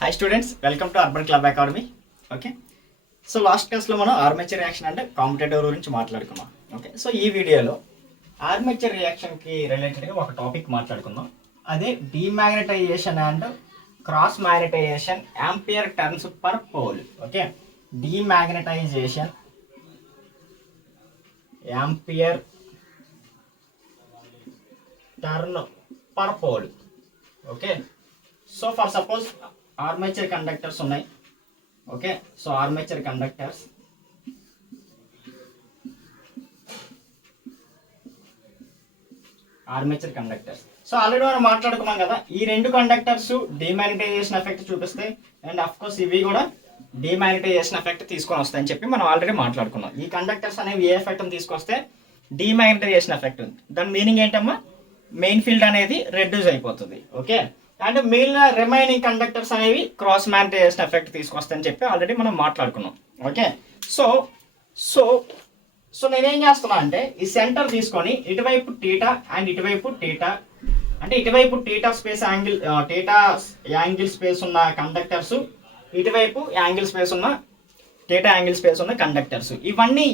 Hi students, welcome to Urban Club Academy. Okay. So last క్లాస్లో మనం armature reaction అంటే competitive గురించి మాట్లాడుకున్నాం. ఓకే, సో ఈ వీడియోలో ఆర్మేచర్ రియాక్షన్కి రిలేటెడ్గా ఒక టాపిక్ మాట్లాడుకుందాం. అదే demagnetisation and cross magnetisation ampere turns per pole. Okay, demagnetisation ampere turn per pole. Okay, so for suppose armature conductors ఉన్నాయి. Okay, so armature conductors so already మనం మాట్లాడుకున్నాం కదా, ఈ రెండు కండక్టర్స్ డీమాగ్నటైజేషన్ ఎఫెక్ట్ చూపిస్తాయి అండ్ అఫ్ కోర్స్ ఇవి కూడా డీమాగ్నటైజేషన్ effect తీసుకొని వస్తాయని చెప్పి మనం ఆల్రెడీ మాట్లాడుకున్నాం. ఈ కండక్టర్స్ అనేవి ఏ ఎఫెక్ట్ తీసుకొస్తే డీమాగ్నటైజేషన్ ఎఫెక్ట్ ఉంది. దాని మీనింగ్ ఏంటమ్మా, మెయిన్ ఫీల్డ్ అనేది రెడ్యూస్ అయిపోతుంది. ఓకే, అండ్ మిగిలిన రిమైనింగ్ కండక్టర్స్ అనేవి క్రాస్ మ్యాగ్నటైజేషన్ ఎఫెక్ట్ తీసుకొస్తాయని చెప్పి ఆల్రెడీ మనం మాట్లాడుకున్నాం. ఓకే, సో సో సో నేనేం చేస్తున్నా అంటే ఈ సెంటర్ తీసుకొని ఇటువైపు టీటా అండ్ ఇటువైపు టీటా, అంటే ఇటువైపు theta space angle theta angle space ఉన్న కండక్టర్స్, ఇటువైపు యాంగిల్ స్పేస్ ఉన్న టీటా యాంగిల్ స్పేస్ ఉన్న కండక్టర్స్, ఇవన్నీ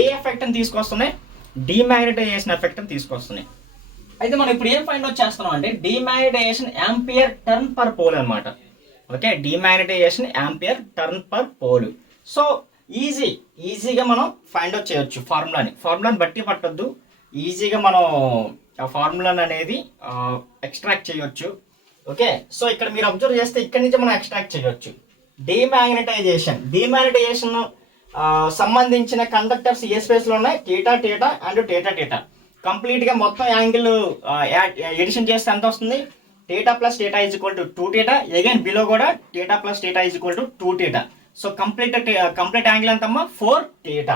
ఏ ఎఫెక్ట్ని తీసుకొస్తున్నాయి, డీమాగ్నటైజేషన్ ఎఫెక్ట్ని తీసుకొస్తున్నాయి. అయితే మనం ఇప్పుడు ఏం ఫైండ్ అవుట్ చేస్తున్నాం అంటే demagnetisation ampere turn per pole అనమాట. Okay, demagnetisation ampere turn per pole. So ఈజీగా మనం ఫైండ్ అవుట్ చేయొచ్చు ఫార్ములాని బట్టి పట్టొద్దు, ఈజీగా మనం ఆ ఫార్ములాని అనేది ఎక్స్ట్రాక్ట్ చేయొచ్చు. ఓకే, సో ఇక్కడ మీరు అబ్జర్వ్ చేస్తే ఇక్కడ నుంచి మనం ఎక్స్ట్రాక్ట్ చేయొచ్చు. డీమాగ్నటైజేషన్ సంబంధించిన కండక్టర్స్ ఏ స్పేస్లో ఉన్నాయి, టీటా అండ్ టీటా. కంప్లీట్గా మొత్తం యాంగిల్ ఎడిషన్ చేస్తే ఎంత వస్తుంది, theta plus theta is equal to 2θ. Again below కూడా theta plus theta is equal to 2θ. So complete angle ఎంతమ్మా, 4θ.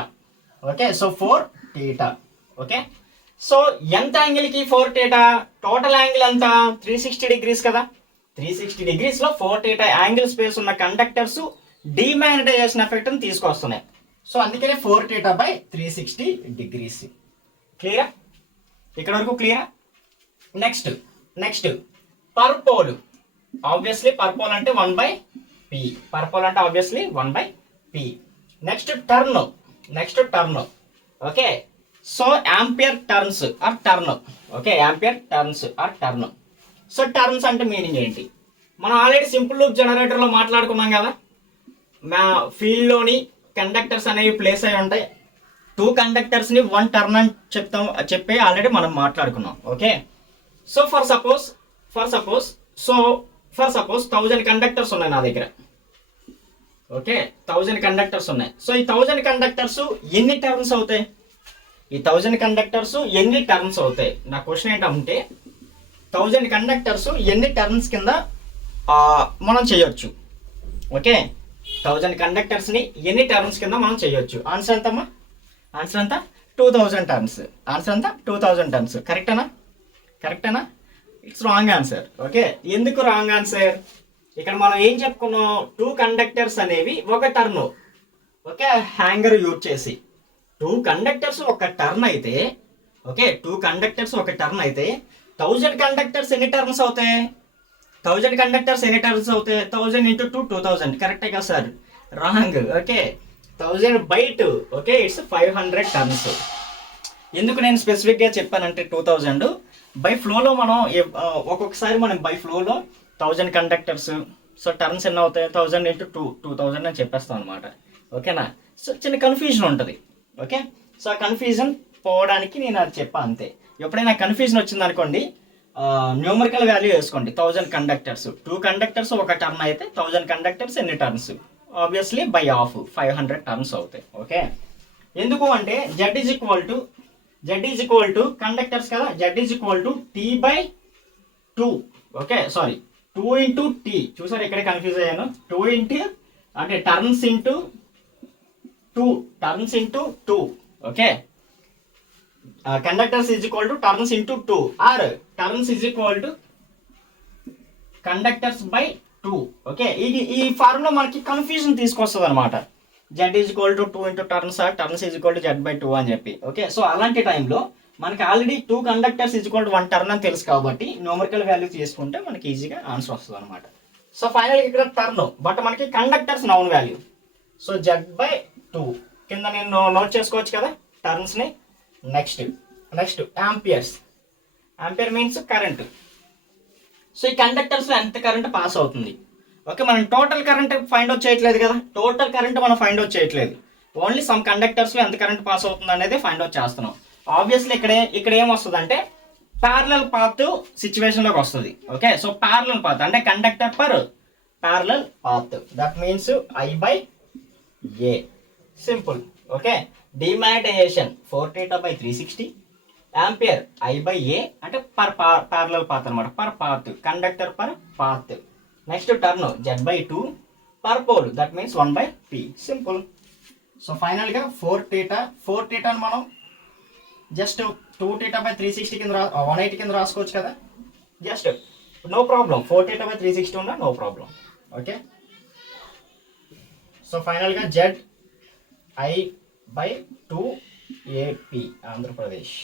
Okay, so 4θ. ఓకే, సో ఎంత యాంగిల్కి 4θ, టోటల్ యాంగిల్ ఎంత 360 degrees కదా. 360 degrees లో 4θ యాంగిల్ స్పేస్ ఉన్న కండక్టర్స్ డీమాగ్నటైజేషన్ ఎఫెక్ట్ని తీసుకొస్తున్నాయి. సో అందుకనే 4θ బై 360 degrees. క్లియరా, ఇక్కడ వరకు క్లియరా? Next per pole. Obviously per pole అంటే 1/p. పర్ పోల్ అంటే obviously 1/p. Next turn. Okay, so ampere turns or turn. Okay, ampere turns or turn. So turns అంటే మీనింగ్ ఏంటి, మనం ఆల్రెడీ సింపుల్ లూప్ జనరేటర్లో మాట్లాడుకున్నాం కదా. మా ఫీల్డ్లోని కండక్టర్స్ అనేవి place అయి ఉంటాయి. 2 కండక్టర్స్ని 1 టర్న్ అని చెప్పి ఆల్రెడీ మనం మాట్లాడుకున్నాం. Okay, so for suppose 1000 conductors ఉన్నాయి నా దగ్గర. ఓకే, 1000 కండక్టర్స్ ఉన్నాయి. సో ఈ 1000 కండక్టర్స్ ఎన్ని టర్న్స్ అవుతాయి, ఈ 1000 కండక్టర్స్ ఎన్ని టర్న్స్ అవుతాయి? నా క్వశ్చన్ ఏంటంటే 1000 కండక్టర్స్ ఎన్ని టర్న్స్ కింద మనం చేయొచ్చు. ఓకే, 1000 కండక్టర్స్ని ఎన్ని టర్న్స్ కింద మనం చేయొచ్చు? ఆన్సర్ ఎంతమ్మా, ఆన్సర్ అంతా 2000 టర్న్స్. ఆన్సర్ అంతా 2000 టర్న్స్. కరెక్టేనా? It's wrong answer. ఓకే, ఎందుకు రాంగ్ ఆన్సర్? ఇక్కడ మనం ఏం చెప్పుకున్నాం, 2 కండక్టర్స్ అనేవి ఒక టర్న్. ఓకే, హ్యాంగర్ యూజ్ చేసి 2 కండక్టర్స్ ఒక టర్న్ అయితే, ఓకే 2 కండక్టర్స్ ఒక టర్న్ అయితే 1000 కండక్టర్స్ ఎన్ని టర్న్స్ అవుతాయి? 1000 కండక్టర్స్ ఎన్ని టర్న్స్ అవుతాయి? 1000 × 2 2000. కరెక్టే కదా sir? Wrong. Okay, 1000/2. Okay, it's 500 turns. ఎందుకు నేను స్పెసిఫిక్గా చెప్పానంటే 2000 బై ఫ్లోలో మనం ఒక్కొక్కసారి మనం బై ఫ్లోలో 1000 కండక్టర్స్, సో టర్న్స్ ఎన్ని అవుతాయి, 1000 × 2 2000 అని చెప్పేస్తాం అనమాట. ఓకేనా? సో చిన్న కన్ఫ్యూజన్ ఉంటుంది. ఓకే, సో ఆ కన్ఫ్యూజన్ పోవడానికి నేను అది చెప్పా అంతే. ఎప్పుడైనా కన్ఫ్యూజన్ వచ్చింది అనుకోండి, న్యూమరికల్ వాల్యూ వేసుకోండి. 1000 కండక్టర్స్, 2 కండక్టర్స్ ఒక టర్న్ అయితే 1000 కండక్టర్స్ ఎన్ని turns? Obviously by half 500 turns అవుతాయి. ఓకే, ఎందుకు అంటే Z is equal to conductors కదా, Z is equal to T/2. Okay, sorry 2 × T. చూసారు, ఇక్కడే కన్ఫ్యూజ్ అయ్యాను. 2 అంటే turns into 2. Okay, conductors is equal to turns into 2 or turns is equal to conductors by 2. Okay, ఈ formula మనకి confusion తీసుకొస్తుంది అనమాట. Z is equal to 2 × turns are turns is equal to Z/2 అని చెప్పి. Okay, so అలాంటి టైంలో మనకి already 2 conductors is equal to 1 turn అని తెలుసు కాబట్టి న్యూమరికల్ వాల్యూ తీసుకుంటే మనకి ఈజీగా ఆన్సర్ వస్తుంది అనమాట. సో ఫైనల్ ఇక్కడ టర్న్, బట్ మనకి conductors known value. So Z/2 కింద నేను నోట్ చేసుకోవచ్చు కదా టర్న్స్ని. Next amperes. Ampere means current. So ఈ కండక్టర్స్లో ఎంత కరెంట్ పాస్ అవుతుంది. ఓకే, మనం టోటల్ కరెంట్ ఫైండ్ అవుట్ చేయట్లేదు కదా, టోటల్ కరెంట్ మనం ఫైండ్ అవుట్ చేయట్లేదు, ఓన్లీ సమ్ కండక్టర్స్లో ఎంత కరెంట్ పాస్ అవుతుంది అనేది ఫైండ్ అవుట్ చేస్తున్నాం. ఆబ్వియస్లీ ఇక్కడ ఏం వస్తుంది అంటే ప్యారలల్ పాత్ సిచ్యువేషన్లోకి వస్తుంది. ఓకే, సో ప్యారలల్ పాత్ అంటే conductor per parallel path, that means I/A. Simple. Okay, demagnetization 4θ/360 ampere I/A అంటే పర్ ప్యారలల్ పాత్ అనమాట, per path, conductor per path. Next turn Z/2 per pole, that means 1/P. Simple. So ఫైనల్గా 4θ అని మనం just 2θ/360 కింద 180 కింద రాసుకోవచ్చు కదా, just no problem. 4θ/360 ఉన్నా నో ప్రాబ్లం. ఓకే, సో ఫైనల్గా ZI/2AP Andhra Pradesh.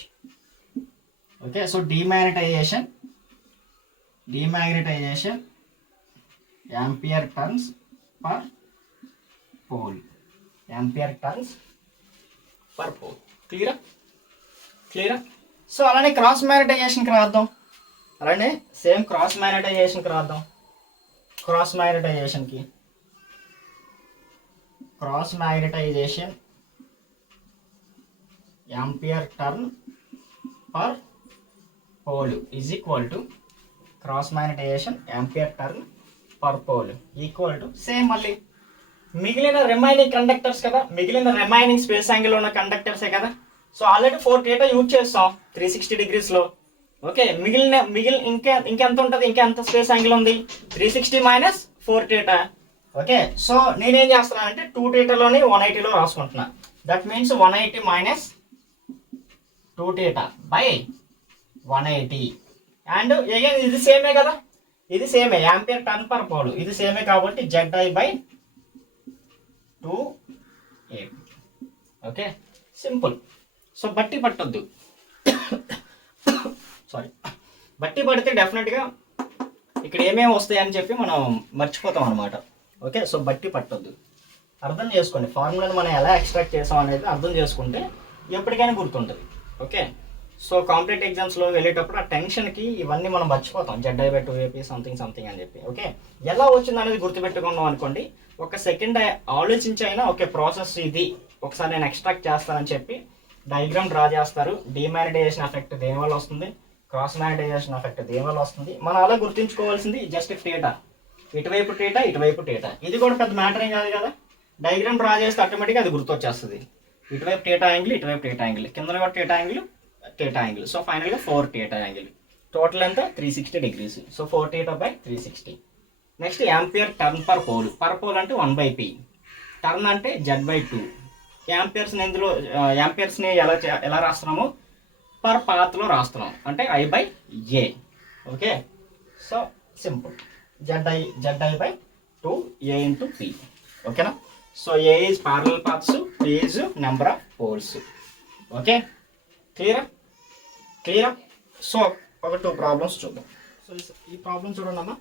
Okay, so demagnetization ampere turns per pole, ampere turns per pole. క్లియరా? సో అలానే క్రాస్ మ్యాగ్నటైజేషన్కి రాద్దాం. అలానే సేమ్ క్రాస్ మ్యాగ్నటైజేషన్కి రాద్దాం. Cross magnetisation ampere turn per pole is equal to cross magnetisation ampere turn per pole equal to same. మళ్ళీ మిగిలిన remaining conductors కదా, మిగిలిన రిమైనింగ్ స్పేస్ యాంగిల్ ఉన్న కండక్టర్సే కదా. సో ఆల్రెడీ 4θ యూజ్ చేస్తాం 360 డిగ్రీస్లో. ఓకే, ఇంకెంత ఉంటుంది, ఇంకెంత స్పేస్ యాంగిల్ ఉంది, 360 మైనస్ 4θ. ఓకే, సో నేనేం చేస్తున్నానంటే 2θలోని 180లో రాసుకుంటున్నా. That means 180 minus 2θ/180. And again ఇది సేమే కదా, ఇది సేమే యాంపియర్ టర్న్ పర్ పోల్, ఇది సేమే కాబట్టి ZI/2AP. Okay, simple. సో బట్టి పట్టొద్దు, సారీ, బట్టి పడితే డెఫినెట్గా ఇక్కడ ఏమేమి వస్తాయని చెప్పి మనం మర్చిపోతాం అనమాట. ఓకే, సో బట్టి పట్టొద్దు, అర్థం చేసుకోండి. ఫార్ములాని మనం ఎలా ఎక్స్ట్రాక్ట్ చేసాం అనేది అర్థం చేసుకుంటే ఎప్పటికైనా గుర్తుంటుంది. ఓకే, సో కాంపిటేటివ్ ఎగ్జామ్స్లో వెళ్ళేటప్పుడు ఆ టెన్షన్కి ఇవన్నీ మనం మర్చిపోతాం, ZI/2AP సంథింగ్ అని చెప్పి. ఓకే, ఎలా వచ్చింది అనేది గుర్తుపెట్టుకున్నాం అనుకోండి, ఒక సెకండ్ ఆలోచించి అయినా ఓకే ప్రాసెస్ ఇది, ఒకసారి నేను ఎక్స్ట్రాక్ట్ చేస్తానని చెప్పి డయాగ్రామ్ డ్రా చేస్తారు. డిమాగ్నటైజేషన్ ఎఫెక్ట్ దేనివల్ల వస్తుంది, క్రాస్ మ్యాగ్నటైజేషన్ ఎఫెక్ట్ దేనివల్ల వస్తుంది, మనం అలా గుర్తుంచుకోవాల్సింది జస్ట్ θ, ఇటువైపు θ. ఇది కూడా పెద్ద మ్యాటర్ ఏం కాదు కదా, డయాగ్రామ్ డ్రా చేస్తే ఆటోమేటిక్గా అది గుర్తొచ్చేస్తుంది. ఇటువైపు θ యాంగిల్, ఇటువైపు θ యాంగిల్, కింద కూడా θ యాంగిల్. సో ఫైనల్గా 4θ యాంగిల్, టోటల్ ఎంత 360 degrees. So 4θ/360. Next ampere turn per pole అంటే 1/P, టర్న్ అంటే Z/2. యాంపియర్స్ని ఎలా రాస్తున్నామో పర్ పాత్లో రాస్తున్నాం, అంటే I/A. Okay, so simple, ZI/2A into P. ఓకేనా? So A is parallel paths, P is number of poles. Okay, క్లియరా? So ఒక 2 problems చూద్దాం. So ఈ ప్రాబ్లం చూడండి అమ్మా.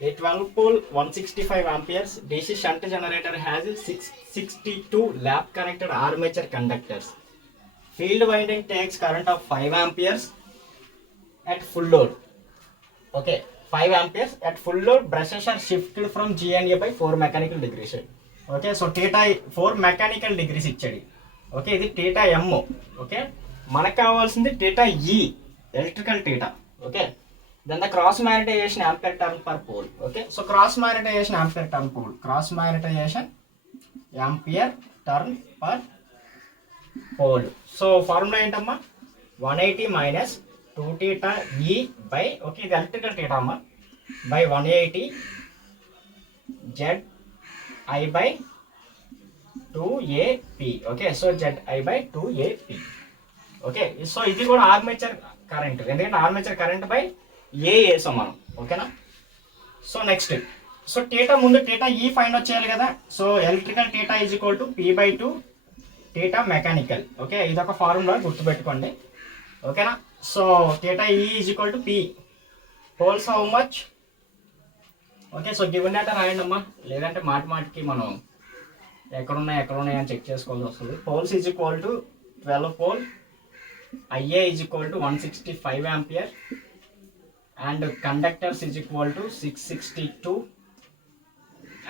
A 12 pole 165 amperes DC shunt generator has 662 lap connected armature conductors. Field winding takes current of 5 amperes at full load. Okay, 5 amperes at full load. Brushes are shifted from G and A by 4 mechanical degrees. Okay, so theta 4 mechanical degrees ఇచ్చాడు. Okay, ఇది theta M. Okay, మనకు కావాల్సింది theta E, electrical theta. Okay, then the cross magnetization ampere turn per pole. Okay, so cross magnetization ampere turn pole, cross magnetization ampere turn per pole. So formula ఏంటమ్మా, 180 minus 2θ E by, okay, ఇది electrical theta అమ్మా, by 180 ZI/2AP. okay, so ZI/2AP. okay, so ఇది కూడా armature current, ఎందుకంటే armature current by ఏ వేసాం మనం. ఓకేనా? So next, so θ ముందు θ E ఫైండ్ అవుట్ చేయాలి కదా. So electrical θ is equal to P/2 θ mechanical. Okay, ఇది ఒక ఫార్ములా గుర్తుపెట్టుకోండి. ఓకేనా? So θ E is equal to P, poles how much. Okay, so given data రాయండి అమ్మా, లేదంటే మాటికి మనం ఎక్కడున్నాయి అని చెక్ చేసుకోవాల్సి వస్తుంది. Poles is equal to 12 pole, IA is equal to 165 ampere, and conductors is equal to 662,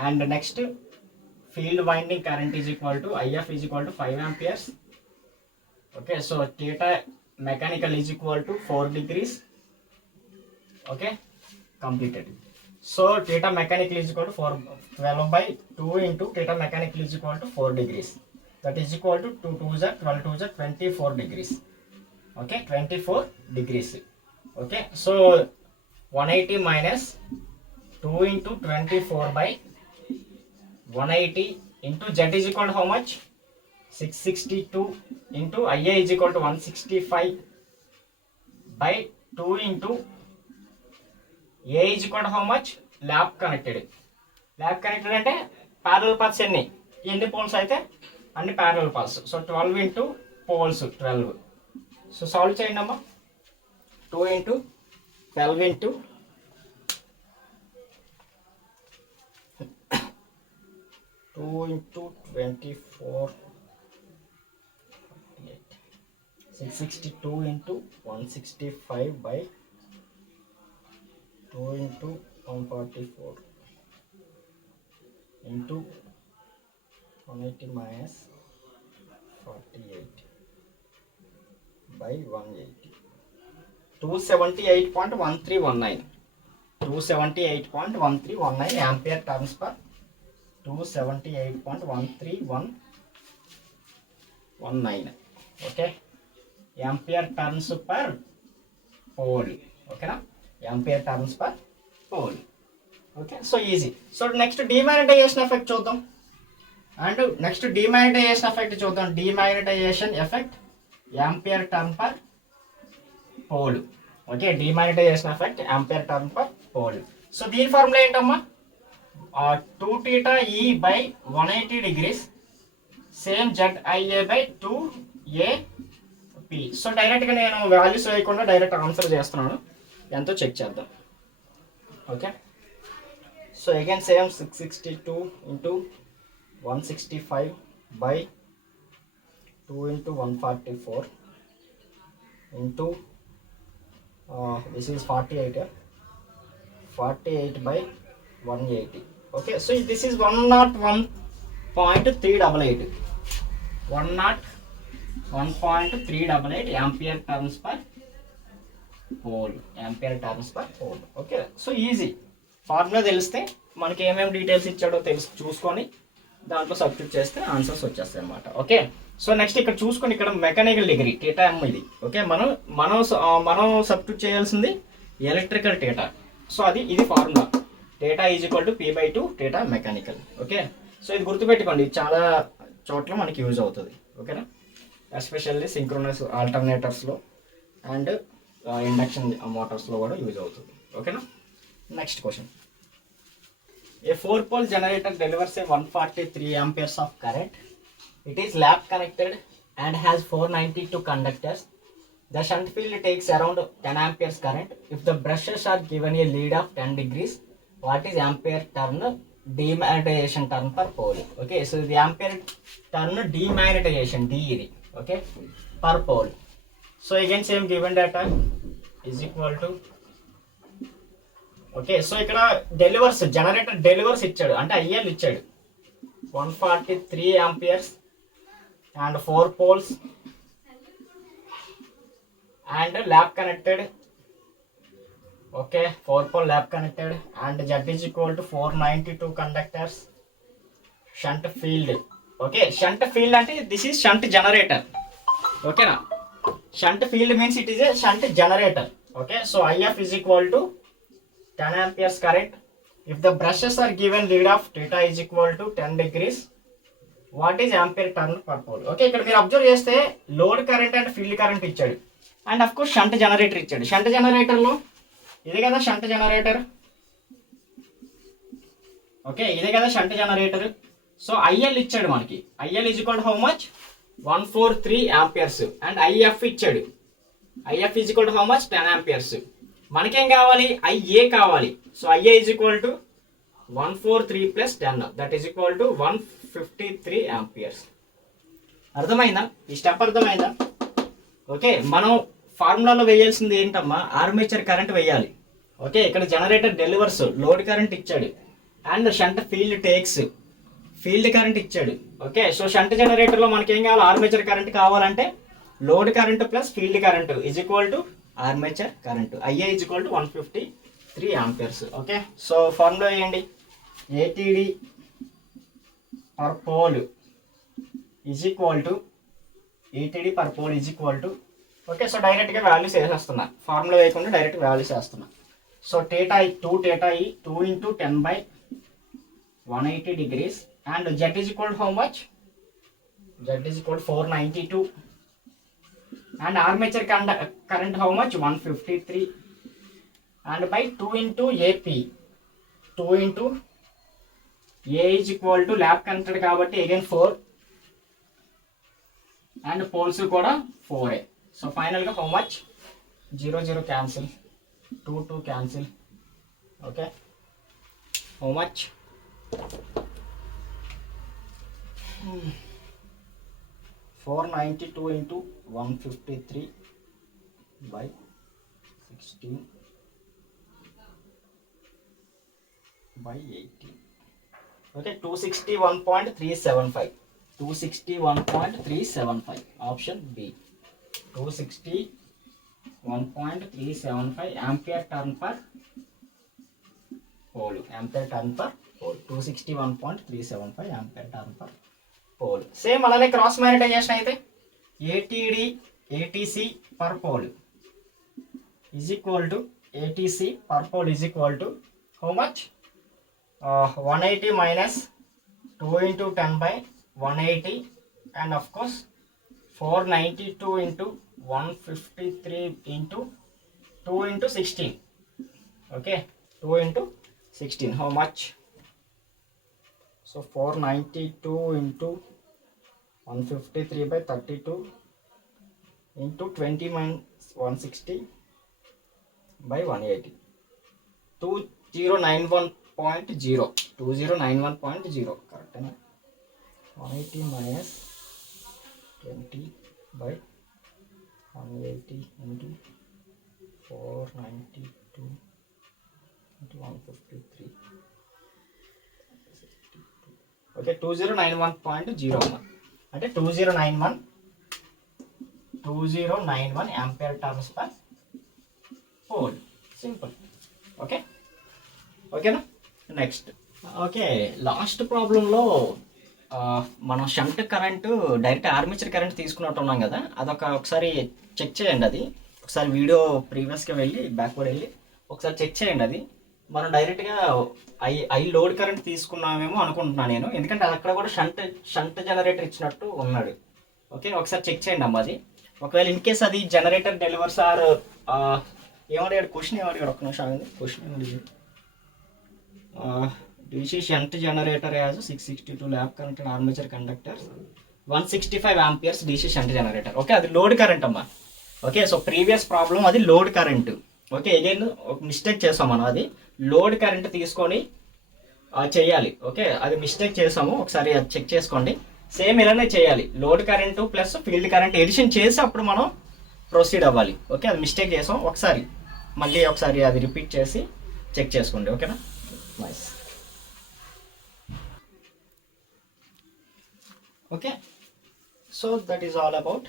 and next field winding current is equal to IF is equal to 5 amperes. Okay, so theta mechanical is equal to 4 degrees. Okay, completed. So theta mechanical is equal to 12/2 into theta mechanical is equal to 4 degrees. That is equal to 2 2s are 12 2s are 24 degrees. Okay, 24 degrees. Okay, so 180 minus 2 into 24 by 180 into Z is equal to how much? 662 into IA is equal to 165 by 2 into A is equal to how much? Lap connected అంటే parallel paths ఎన్ని poles అయితే అన్ని parallel paths. So 12 into poles 12. So solve చేయండి అమ్మా. 2 into 12 into 2 into 24 662 into 165 by 2 into 144 into 180 minus 48 by 180. 278.1319. 278.1319 ampere turns per 278.1319. Okay, ampere turns per pole. Okay na, ampere turns per pole. Okay, so easy. So next demagnetization effect చూద్దాం. And next demagnetization effect చూద్దాం. Demagnetization effect ampere turn per pole. Okay, demagnetization effect ampere turn per pole. So దీని formula ఏంటమ్మా? 2 theta E by 180 degrees same ZIA by 2AP. So డైరెక్ట్గా నేను values వేయకుండా direct answer చేస్తున్నాను, ఎంతో check చేద్దాం. Okay, so again same 662 into 165 by 2 into 144 into this is 48 by 180. Okay, so this is 101.388. 101.388 ampere turns per pole. Ampere turns per pole. Okay, so easy. Formula తెలిస్తే మనకి ఏమేమి details ఇచ్చాడో చూసుకొని దాంట్లో substitute చేస్తే ఆన్సర్స్ వచ్చేస్తాయి అనమాట. ఓకే, సో నెక్స్ట్ ఇక్కడ చూసుకొని ఇక్కడ మెకానికల్ డిగ్రీ టీటా ఎమ్ ఇది. ఓకే, మనం సబ్స్టిట్యూట్ చేయాల్సింది ఎలక్ట్రికల్ టీటా. సో ఇది formula theta is equal to P/2 theta mechanical. Okay, so ఇది గుర్తుపెట్టుకోండి, చాలా చోట్ల మనకి యూజ్ అవుతుంది. ఓకేనా, ఎస్పెషల్లీ సింక్రోనస్ ఆల్టర్నేటర్స్లో అండ్ ఇండక్షన్ మోటార్స్లో కూడా యూజ్ అవుతుంది. ఓకేనా, next question. A 4-pole generator delivers a 143 amperes of current. It is lap connected and has 492 conductors. The shunt field takes around 10 amperes current. If the brushes are given a lead of 10 degrees, what is ampere turn demagnetization turn per pole? Okay, so the ampere turn demagnetization D ఇది. Okay, per pole. So again same given data is equal to. Okay, so ఇక్కడ generator delivers ఇచ్చాడు అంటే IL ఇచ్చాడు 143 amperes and 4 poles and lab connected. Okay, 4 pole lab connected and Z is equal to 492 conductors. Shunt field. Okay, shunt field అంటే this is shunt generator. ఓకేనా, shunt field means it is a shunt generator. Okay, so IF is equal to 10 amperes current. If the brushes are given lead of theta is equal to 10 degrees, what is ampere turn per pole? Okay, ఇక్కడ మీరు observe చేస్తే load current and field current ఇచ్చాడు and of course shunt generator ఇచ్చాడు. Shunt జనరేటర్లో ఇదే కదా shunt generator. Okay, ఇదే కదా షంట్ జనరేటర్. సో IL ఇచ్చాడు మనకి. IL is equal to how much? 143 amperes and IF ఇచ్చాడు. IF is equal to how much? 10 amperes. మనకేం కావాలి? IA కావాలి. So IA is equal to 143 plus 10 that is equal to 153 amperes. అర్థమైందా? ఈ step అర్థమైందా? Okay, మనం ఫార్ములాలో వేయాల్సింది ఏంటమ్మా, ఆర్మేచర్ కరెంట్ వేయాలి. ఓకే, ఇక్కడ జనరేటర్ డెలివర్స్ లోడ్ కరెంట్ ఇచ్చాడు and shunt field takes field current ఇచ్చాడు. ఓకే, సో షంట్ జనరేటర్లో మనకి ఏం కావాలి, ఆర్మేచర్ కరెంట్ కావాలంటే load current plus field current is equal to armature current. IA is equal to 153 amperes. Okay, so formula వేయండి. ATD per pole is equal to ATD per pole is equal to, okay, so డైరెక్ట్గా values వేసేస్తున్నా, formula వేయకుండా direct values వేస్తున్నా. So theta 2 into 10/180 degrees and Z is equal to how much? Z is equal to 492 and armature current how much? 153 and by 2 into AP, 2 into A is equal to lap connected కాబట్టి again 4 and poles కూడా 4A. So final గా how much? 0 cancel, 2 cancel. Okay, how much? 492 into 153 by 16 by 18. Okay, 261.375. 261.375. Option B. 261.375 ampere turn per pole. Ampere turn per pole. 261.375 ampere turn per pole. Same అలానే cross magnetisation అయితే ATD ATC per pole is equal to ATC per pole is equal to how much? 180 minus 2 into 10/180 and of course 492 into 153 into 2 into 16. Okay, 2 into 16 how much? So 492 into 153 by 32 into 20 minus 160 by 180. 2091.0. 2091.0 correct. 180 minus 20 by 180 into 492 into 153. Okay, 2091.0 అంటే 2091 ampere turns per pole. Simple. Okay, ఓకేనా? Next okay, last ప్రాబ్లంలో మనం shunt current direct armature current తీసుకున్నట్టు ఉన్నాం కదా, ఒకసారి check చేయండి. అది ఒకసారి వీడియో ప్రీవియస్గా వెళ్ళి బ్యాక్వర్డ్ వెళ్ళి ఒకసారి చెక్ చేయండి. అది మనం డైరెక్ట్గా ఐ లోడ్ కరెంట్ తీసుకున్నామేమో అనుకుంటున్నాను నేను, ఎందుకంటే అది అక్కడ కూడా షంట్ జనరేటర్ ఇచ్చినట్టు ఉన్నాడు. ఓకే, ఒకసారి చెక్ చేయండి అమ్మ. అది ఒకవేళ ఇన్ కేస్ అది జనరేటర్ డెలివర్స్ ఆర్ ఏమడిగాడు క్వశ్చన్, ఏమడిగాడు ఒక్క నిమిషం ఆగింది. క్వశ్చన్ ఏమడిగాడు, DC shunt generator has 662 lap connected armature conductors, 165 amperes DC shunt generator. Okay, అది లోడ్ కరెంట్ అమ్మా. ఓకే, సో ప్రీవియస్ ప్రాబ్లం అది లోడ్ కరెంట్. ఓకే, అగైన్ ఒక మిస్టేక్ చేసాం మనం, అది లోడ్ కరెంట్ తీసుకొని చేయాలి. ఓకే, అది మిస్టేక్ చేసాము, ఒకసారి అది చెక్ చేసుకోండి. సేమ్ ఇలానే చేయాలి, load current plus field current addition చేసి అప్పుడు మనం ప్రొసీడ్ అవ్వాలి. ఓకే, అది మిస్టేక్ చేసాం, ఒకసారి మళ్ళీ ఒకసారి అది రిపీట్ చేసి చెక్ చేసుకోండి. ఓకేనా? Nice. Okay, so that is all about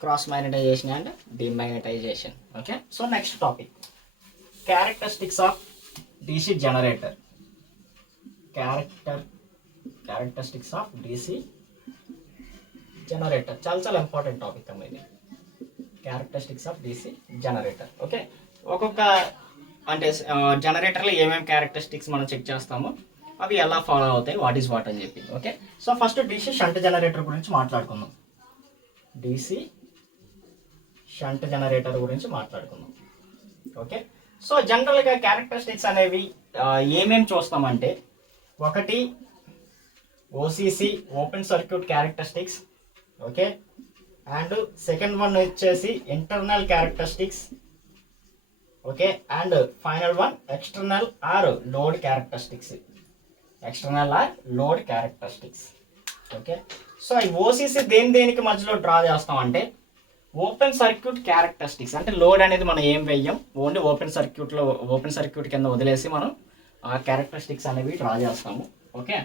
cross magnetization and demagnetization. Okay, so next topic, characteristics of DC generator. Characteristics of DC generator చాలా ఇంపార్టెంట్ టాపిక్ అమ్మ ఇది. characteristics of DC generator. Okay, ఒక్కొక్క అంటే జనరేటర్లో ఏమేమి characteristics మనం check చేస్తామో అవి ఎలా ఫాలో అవుతాయి, వాట్ ఈస్ వాట్ అని చెప్పి. Okay, so first DC shunt generator గురించి మాట్లాడుకుందాం. DC షంట్ జనరేటర్ గురించి మాట్లాడుకుందాం. ఓకే, సో జనరల్గా క్యారెక్టరిస్టిక్స్ అనేవి ఏమేమి చూస్తామంటే, ఒకటి OCC open circuit characteristics. Okay, and second one వచ్చేసి internal characteristics. Okay, and final one external or load characteristics. External or load characteristics. Okay, so ఈ ఓసీసీ దేనికి మధ్యలో డ్రా చేస్తాం అంటే ఓపెన్ సర్క్యూట్ క్యారెక్టరిస్టిక్స్. అంటే లోడ్ అనేది మనం ఏం వేయం, ఓన్లీ ఓపెన్ సర్క్యూట్ కింద వదిలేసి మనం ఆ క్యారెక్టరిస్టిక్స్ అనేవి డ్రా చేస్తాము. Okay,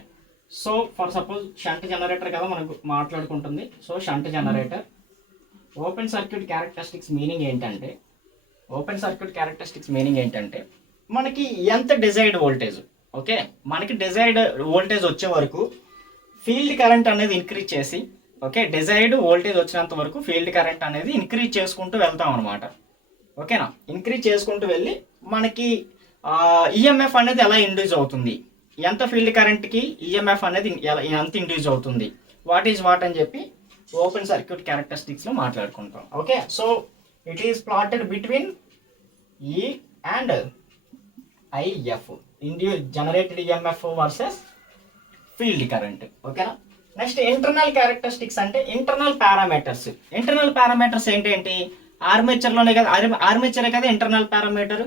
so for suppose shunt generator కదా మనకు మాట్లాడుకుంటుంది. So shunt generator open circuit characteristics meaning ఏంటంటే మనకి ఎంత డిజైర్డ్ వోల్టేజ్, ఓకే, మనకి డిజైర్డ్ వోల్టేజ్ వచ్చే వరకు ఫీల్డ్ కరెంట్ అనేది ఇంక్రీజ్ చేసి, ఓకే, డిజైర్డ్ వోల్టేజ్ వచ్చినంత వరకు ఫీల్డ్ కరెంట్ అనేది ఇంక్రీజ్ చేసుకుంటూ వెళ్తాం అనమాట. ఓకేనా, ఇంక్రీజ్ చేసుకుంటూ వెళ్ళి మనకి ఈఎంఎఫ్ అనేది ఎలా ఇండ్యూస్ అవుతుంది, ఎంత ఫీల్డ్ కరెంట్కి ఈఎంఎఫ్ అనేది ఎంత ఇండ్యూస్ అవుతుంది, వాట్ ఈజ్ వాట్ అని చెప్పి ఓపెన్ సర్క్యూట్ క్యారెక్టరిస్టిక్స్లో మాట్లాడుకుంటాం. Okay, so it is plotted between E and IF, generated EMF versus field current. ఓకేనా, నెక్స్ట్ ఇంటర్నల్ క్యారెక్టరిస్టిక్స్ అంటే ఇంటర్నల్ పారామీటర్స్ ఏంటంటే ఆర్మేచర్లోనే కదా, ఆర్మేచరే కదా internal parameter,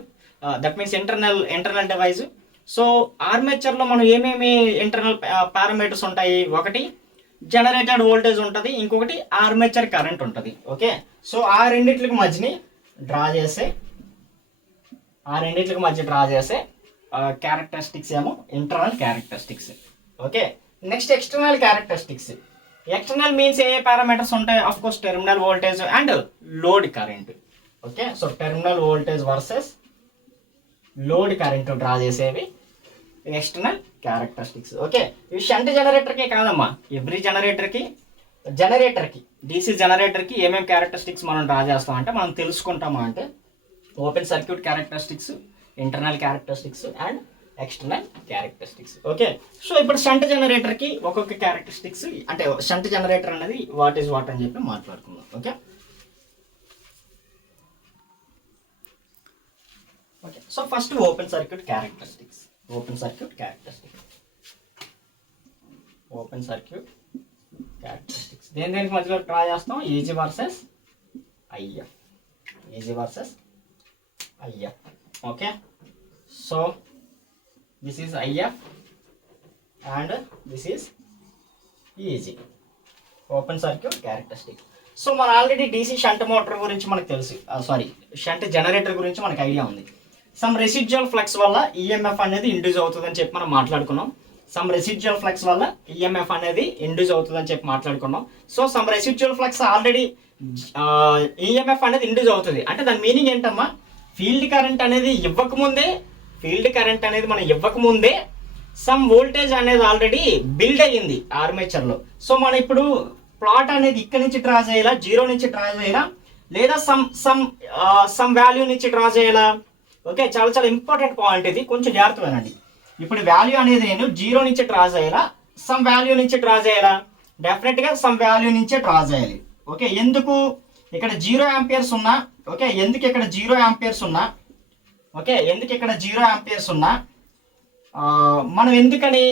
that means internal device. So ఆర్మేచర్లో మనం ఏమేమి ఇంటర్నల్ పారామీటర్స్ ఉంటాయి, ఒకటి జనరేటెడ్ వోల్టేజ్ ఉంటుంది, ఇంకొకటి ఆర్మేచర్ కరెంట్ ఉంటుంది. ఓకే, సో ఆ రెండింటికి మధ్య డ్రా చేసే క్యారెక్టరిస్టిక్స్ ఏమో internal characteristics. Okay, next external characteristics. External means ఏ పారామీటర్స్ ఉంటాయి, of course terminal voltage and load current. Okay, so terminal voltage versus load current draw చేసేవి ఎక్స్టర్నల్ క్యారెక్టరిస్టిక్స్. ఓకే, ఇవి షంట్ జనరేటర్కే కాదమ్మా, ఎవ్రీ జనరేటర్కి డీసీ జనరేటర్కి ఏమేమి క్యారెక్టరిస్టిక్స్ మనం డ్రా చేస్తామంటే మనం తెలుసుకుంటామా అంటే open circuit characteristics, internal characteristics and external characteristics. Okay, so ఇప్పుడు షంట్ జనరేటర్కి ఒక్కొక్క క్యారెక్టరిస్టిక్స్, అంటే షంట్ జనరేటర్ అనేది వాట్ ఈజ్ వాట్ అని చెప్పి మాట్లాడుకుందాం. Okay, so first open circuit characteristics. దేనికి మధ్యలో ట్రై చేస్తాం, easy versus IF. Okay, so this is if and this is easy open circuit characteristic. So మన ఆల్రెడీ డీసీ షంట్ మోటార్ గురించి మనకు తెలుసు, షంట్ జనరేటర్ గురించి మనకు ఐడియా ఉంది. సమ్ రెసిడ్యువల్ ఫ్లక్స్ వల్ల ఈఎంఎఫ్ అనేది ఇండ్యూస్ అవుతుందని చెప్పి మనం మాట్లాడుకున్నాం. సమ్ రెసిడ్యువల్ ఫ్లక్స్ వల్ల ఈఎంఎఫ్ అనేది ఇండ్యూస్ అవుతుందని చెప్పి మాట్లాడుకున్నాం. So some residual flux already EMF అనేది ఇండ్యూస్ అవుతుంది అంటే దాని మీనింగ్ ఏంటమ్మా, ఫీల్డ్ కరెంట్ అనేది మనం ఇవ్వకముందే సమ్ వోల్టేజ్ అనేది ఆల్రెడీ బిల్డ్ అయ్యింది ఆర్మేచర్లో. సో మనం ఇప్పుడు ప్లాట్ అనేది ఇక్కడ నుంచి డ్రా చేయాలా, 0 నుంచి డ్రా చేయాలా, లేదా సమ్ వాల్యూ నుంచి డ్రా చేయాలా. ఓకే, చాలా ఇంపార్టెంట్ పాయింట్ ఇది, కొంచెం జాగ్రత్త వినండి. ఇప్పుడు వాల్యూ అనేది నేను 0 నుంచి డ్రా చేయాలా, సమ్ వాల్యూ నుంచి డ్రా చేయాలా, డెఫినెట్గా సమ్ వాల్యూ నుంచే డ్రా చేయాలి. ఓకే, ఎందుకు ఇక్కడ 0 ఆంపియర్స్ ఉన్నా, ఓకే, ఎందుకు ఇక్కడ 0 ఆంపియర్స్ ఉన్నా, మనం ఎందుకని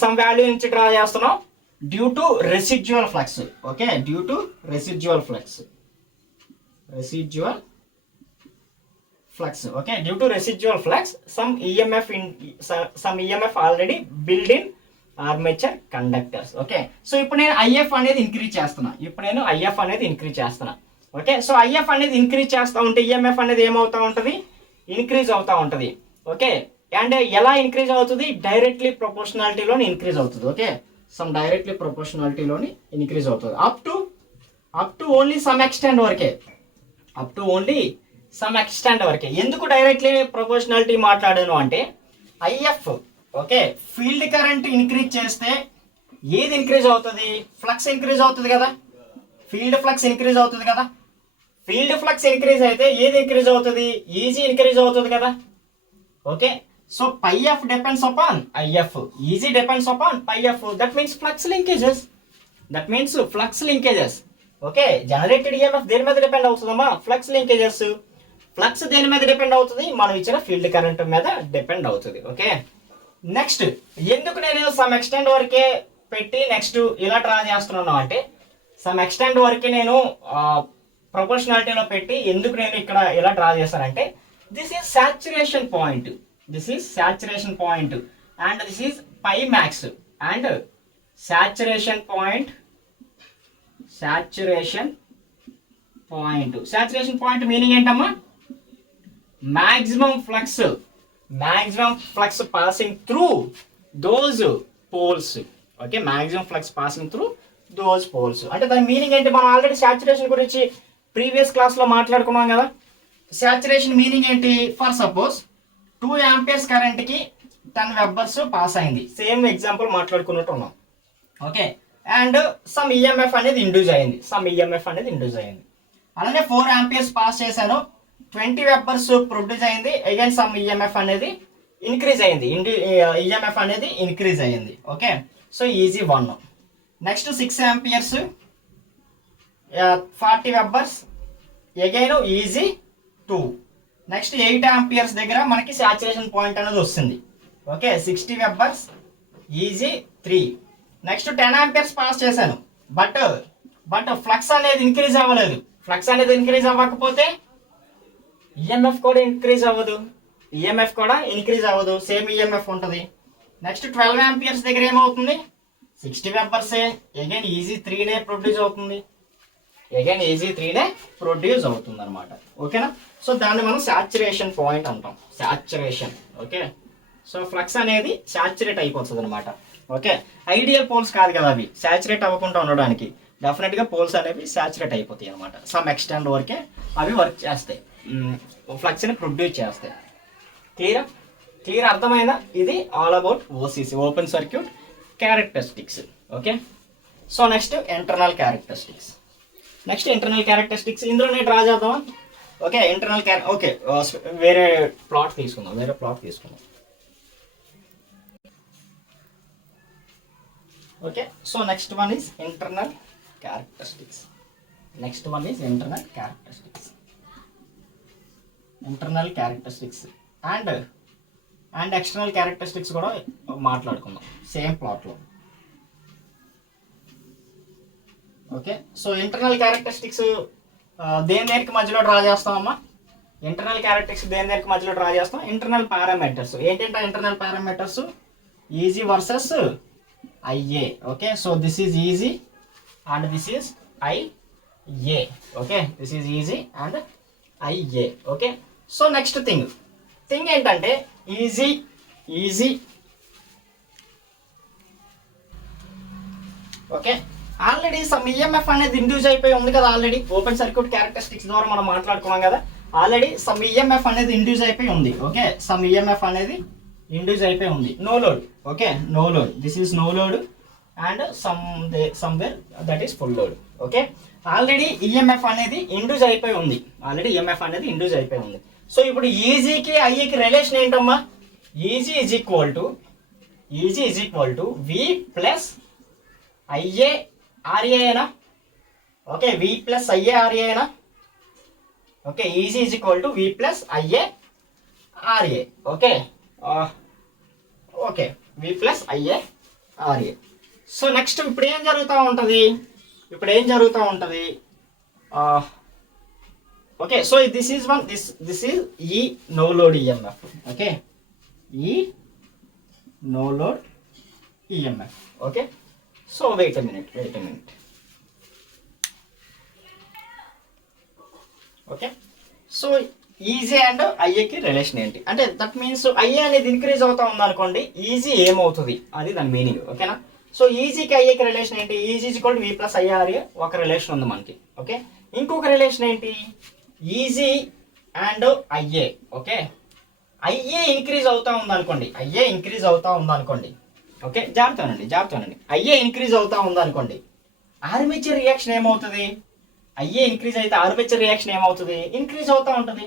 సమ్ వాల్యూ నుంచి డ్రా చేస్తున్నాం, due to residual flux. Okay, due to residual flux. Okay, due to residual flux some EMF already built in armature conductors. Okay, so ఇప్పుడు నేను IF అనేది ఇంక్రీజ్ చేస్తున్నా. ఓకే, సో IF అనేది increase చేస్తూ ఉంటే EMF అనేది ఏమవుతూ ఉంటుంది, ఇంక్రీజ్ అవుతూ ఉంటుంది. ఓకే, అండ్ ఎలా ఇంక్రీజ్ అవుతుంది, డైరెక్ట్లీ ప్రొపోర్షనాలిటీలోని ఇంక్రీజ్ అవుతుంది. ఓకే, సమ్ డైరెక్ట్లీ ప్రొపోర్షనాలిటీలోని ఇంక్రీజ్ అవుతుంది up to only some extent వరకే. ఎందుకు డైరెక్ట్లీ ప్రొపోర్షనాలిటీ మాట్లాడాను అంటే if, okay, field current increase చేస్తే ఏది ఇంక్రీజ్ అవుతుంది, ఫ్లక్స్ ఇంక్రీజ్ అవుతుంది కదా, ఫీల్డ్ ఫ్లక్స్ ఇంక్రీజ్ అవుతుంది కదా. ఫీల్డ్ ఫ్లక్స్ ఇంక్రీజ్ అయితే ఏది ఇంక్రీజ్ అవుతుంది, ఈజీ ఇంక్రీజ్ అవుతుంది కదా. Okay, so phi F depends upon IF, EG depends upon phi F, that means flux linkages. Okay, generated EMF దేని మీద డిపెండ్ అవుతుందమ్మా, ఫ్లక్స్ లింకేజెస్. ఫ్లక్స్ దేని మీద డిపెండ్ అవుతుంది, మనం ఇచ్చిన ఫీల్డ్ కరెంట్ మీద డిపెండ్ అవుతుంది. ఓకే, నెక్స్ట్ ఎందుకు నేను సమ్ ఎక్స్టెంట్ వరకే పెట్టి నెక్స్ట్ ఇలా డ్రా చేస్తున్నాను అంటే సమ్ ఎక్స్టెంట్ వరకే నేను ప్రొపోర్షనాలిటీలో పెట్టి ఎందుకు నేను ఇక్కడ ఇలా డ్రా చేశానంటే this is saturation point, and this is phi max and saturation point meaning ఏంటమ్మా? maximum flux passing through those poles. Okay, maximum flux passing through those poles అంటే దాని మీనింగ్ ఏంటి? మనం ఆల్రెడీ సాచురేషన్ గురించి ప్రీవియస్ క్లాస్లో మాట్లాడుకున్నాం కదా. సాచురేషన్ మీనింగ్ ఏంటి? For suppose 2 amperes కరెంట్కి 10 webers pass అయింది, సేమ్ ఎగ్జాంపుల్ మాట్లాడుకున్నట్టు ఉన్నాం. ఓకే, అండ్ సమ్ ఈఎంఎఫ్ అనేది ఇండ్యూస్ అయింది. అలానే 4 amperes పాస్ చేశాను, 20 వెబర్స్ ప్రొడ్యూస్ అయింది, అగైన్ సమ్ ఈఎంఎఫ్ అనేది ఇంక్రీజ్ అయింది. Okay, so easy 1. Next 6 amperes 40 webers, again easy 2. Next 8 amperes దగ్గర మనకి సాచురేషన్ పాయింట్ అనేది వస్తుంది. Okay, 60 webers, easy 3. Next 10 amperes pass చేశాను, బట్ ఫ్లక్స్ అనేది ఇంక్రీజ్ అవ్వలేదు. ఫ్లక్స్ అనేది ఇంక్రీజ్ అవ్వకపోతే ఈఎంఎఫ్ కూడా ఇంక్రీజ్ అవ్వదు, సేమ్ ఈఎంఎఫ్ ఉంటుంది. నెక్స్ట్ 12 amperes దగ్గర ఏమవుతుంది? 60 వెబర్సే, అగైన్ ఈజీ 3నే ప్రొడ్యూస్ అవుతుంది అనమాట. ఓకేనా? సో దాన్ని మనం సాచురేషన్ పాయింట్ అంటాం, సాచురేషన్. ఓకే, సో ఫ్లక్స్ అనేది సాచురేట్ అయిపోతుంది అనమాట. ఓకే, ఐడియల్ పోల్స్ కాదు కదా అవి, సాచురేట్ అవ్వకుండా ఉండడానికి డెఫినెట్గా పోల్స్ అనేవి సాచురేట్ అయిపోతాయి అనమాట. సమ్ ఎక్స్టెంట్ వరకే అవి వర్క్ చేస్తాయి, ఫ్లక్స్ని ప్రొడ్యూస్ చేస్తాయి. క్లియర్ అర్థమైందా? ఇది all about OCC, open circuit characteristics. Okay, so next internal characteristics ఇందులోనే డ్రా చేద్దామా? ఓకే, ఓకే, వేరే ప్లాట్ తీసుకుందాం. Okay, so next one is internal characteristics. Internal characteristics and external characteristics కూడా మాట్లాడుకుందాం సేమ్ ప్లాట్లో. ఓకే, సో ఇంటర్నల్ క్యారెక్టరిస్టిక్స్ దేనికి మధ్యలో draw చేస్తామమ్మా? ఇంటర్నల్ పారామీటర్స్ ఏంటంటే internal parameters EG versus IA. Okay, so this is EG and this is IA. Okay, this is EG and IA. Okay, so next thing ఏంటంటే easy. Okay, already some EMF అనేది induce అయిపోయి ఉంది కదా. Already open circuit characteristics ద్వారా మనం మాట్లాడుకున్నాం కదా. Already some EMF అనేది ఇండ్యూస్ అయిపోయి ఉంది. ఓకే, సమ్ ఈఎంఎఫ్ అనేది ఇండ్యూస్ అయిపోయి ఉంది. No load. Okay, no load, this is no load and somewhere that is full load. Okay, already EMF అనేది ఇండ్యూస్ అయిపోయి ఉంది. సో ఇప్పుడు ఈజీకి ఐఏకి రిలేషన్ ఏంటమ్మా? EG is equal to V plus IA RA అయినా. Okay, V plus IA RA అయినా. Okay, EG is equal to V plus IA RA. Okay, V plus IA RA. So next ఇప్పుడు ఏం జరుగుతూ ఉంటుంది? Okay, so this is E no load EMF. Okay, E no load EMF. Okay, so wait a minute. Okay, so EG and ఐఏకి relation ఏంటి అంటే that means IA అనేది increase అవుతా ఉందనుకోండి, ఈజీ ఏమవుతుంది అది దాని మీనింగ్. ఓకేనా? సో ఈజీకి ఐఏకి రిలేషన్ ఏంటి? EG equal to V plus IRA ఒక రిలేషన్ ఉంది మనకి. ఓకే, ఇంకొక రిలేషన్ ఏంటి? Easy and IA. Okay, IA increase అవుతా ఉందనుకోండి. ఓకే, జాగ్రత్తనండి. ఐఏ ఇంక్రీజ్ అవుతా ఉందనుకోండి, ఆర్మేచర్ రియాక్షన్ ఏమవుతుంది? ఐఏ ఇంక్రీజ్ అయితే ఆర్మేచర్ రియాక్షన్ ఏమవుతుంది? ఇంక్రీజ్ అవుతూ ఉంటుంది.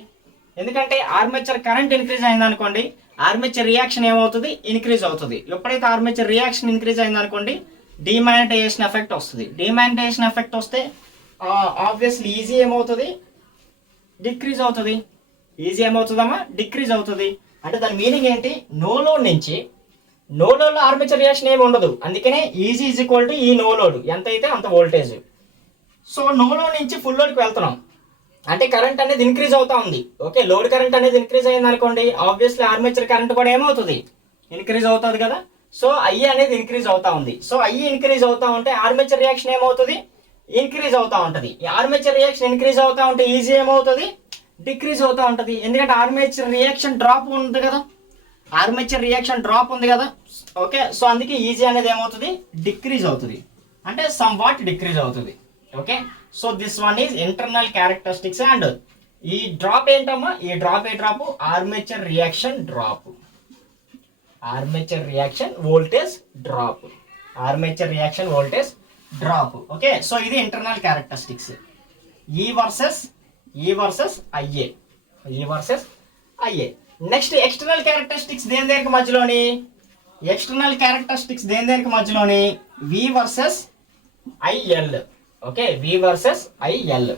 ఎందుకంటే ఆర్మేచర్ కరెంట్ ఇంక్రీజ్ అయిందనుకోండి, ఆర్మేచర్ రియాక్షన్ ఏమవుతుంది? ఇంక్రీజ్ అవుతుంది. ఎప్పుడైతే ఆర్మేచర్ రియాక్షన్ ఇంక్రీజ్ అయిందనుకోండి, డిమాగ్నటైజేషన్ ఎఫెక్ట్ వస్తుంది. డిమాగ్నటైజేషన్ ఎఫెక్ట్ వస్తే ఆబ్వియస్లీ ఈజీ ఏమవుతుంది? డిక్రీజ్ అవుతుంది. ఈజీ ఏమవుతుందమ్మా? డిక్రీజ్ అవుతుంది. అంటే దాని మీనింగ్ ఏంటి? నో లోడ్లో ఆర్మేచర్ రియాక్షన్ ఏమి ఉండదు. అందుకనే ఈజీ ఈజ్ ఈక్వల్ టు ఈ నో లోడ్ ఎంత అయితే అంత వోల్టేజ్. సో నో లోడ్ నుంచి ఫుల్ లోడ్కి వెళ్తున్నాం. అంటే కరెంట్ అనేది ఇంక్రీజ్ అవుతా ఉంది. ఓకే, లోడ్ కరెంట్ అనేది ఇంక్రీజ్ అయింది అనుకోండి, ఆబ్వియస్లీ ఆర్మేచర్ కరెంట్ కూడా ఏమవుతుంది, ఇంక్రీజ్ అవుతుంది కదా. సో ఐ అనేది ఇంక్రీజ్ అవుతా ఉంది. సో ఐ ఇంక్రీజ్ అవుతా ఉంటే ఆర్మేచర్ రియాక్షన్ ఏమవుతుంది, ఇంక్రీజ్ అవుతా ఉంటుంది. ఈ ఆర్మేచర్ రియాక్షన్ ఇంక్రీజ్ అవుతా ఉంటే ఈజీ ఏమవుతుంది, డిక్రీజ్ అవుతా ఉంటుంది. ఎందుకంటే ఆర్మేచర్ రియాక్షన్ డ్రాప్ ఉంది కదా, ఆర్మేచర్ రియాక్షన్ డ్రాప్ ఉంది కదా. ఓకే, సో అందుకే ఈజీ అనేది ఏమవుతుంది, డిక్రీజ్ అవుతుంది, అంటే సమ్ వాట్ డిక్రీజ్ అవుతుంది. Okay, so this one is internal characteristics. And ఈ డ్రాప్ ఏంటమ్మా, ఈ డ్రాప్ ఏ drop, armature reaction drop, armature reaction voltage drop, armature reaction voltage drop. Okay, so ఇది internal characteristics, E versus IA, E versus IA. Next external characteristics దేనికి మధ్యలోని, external characteristics దేనికి మధ్యలోని, V versus IL. Okay, V versus IL,